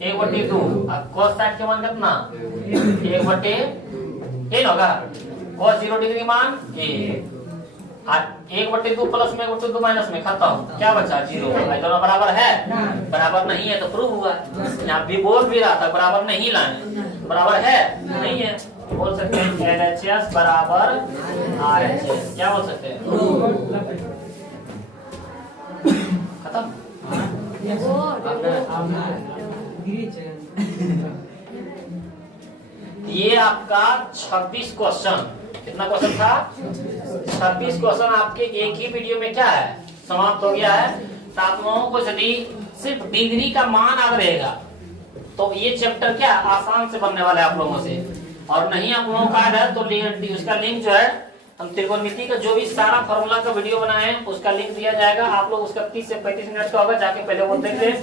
1/2 और cos 60 के मान कितना 1/8 होगा cos 0 डिग्री मान 1/2 प्लस में 1/2 माइनस में खत्म क्या बचा 0 दोनों बराबर है बराबर नहीं है तो प्रूव हुआ। यहाँ भी बोल भी रहा था बराबर नहीं लाए बराबर है नहीं है बोल सकते हैं LHS बराबर RHS क्या बोल सकते हैं खत्म। ये आपका 26 क्वेश्चन कितना क्वेश्चन था 26 क्वेश्चन आपके एक ही वीडियो में क्या है समाप्त हो गया है। तो आप लोगों को यदि सिर्फ डिग्री का मान याद रहेगा तो ये चैप्टर क्या आसान से बनने वाला है आप लोगों से और नहीं आप लोगों का है तो उसका लिंक जो है हम त्रिकोणमिति का जो भी सारा फॉर्मूला का वीडियो बनाए हैं उसका लिंक दिया जाएगा आप लोग उसका 30 से 35 मिनट का होगा जाके पहले वो देख लें।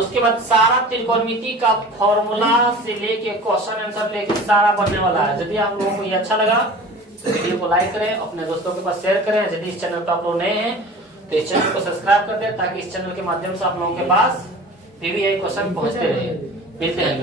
उसके बाद सारा त्रिकोणमिति का फॉर्मूला से लेके क्वेश्चन आंसर लेके सारा बनने वाला है। यदि आप लोगों को ये अच्छा लगा तो वीडियो को लाइक करें अपने दोस्तों के पास शेयर करें। यदि इस चैनल पर आप लोग नए हैं तो इस चैनल को सब्सक्राइब कर दें ताकि इस चैनल के माध्यम से आप लोगों के पास PVI क्वेश्चन पहुंचते रहे। मिलते हैं।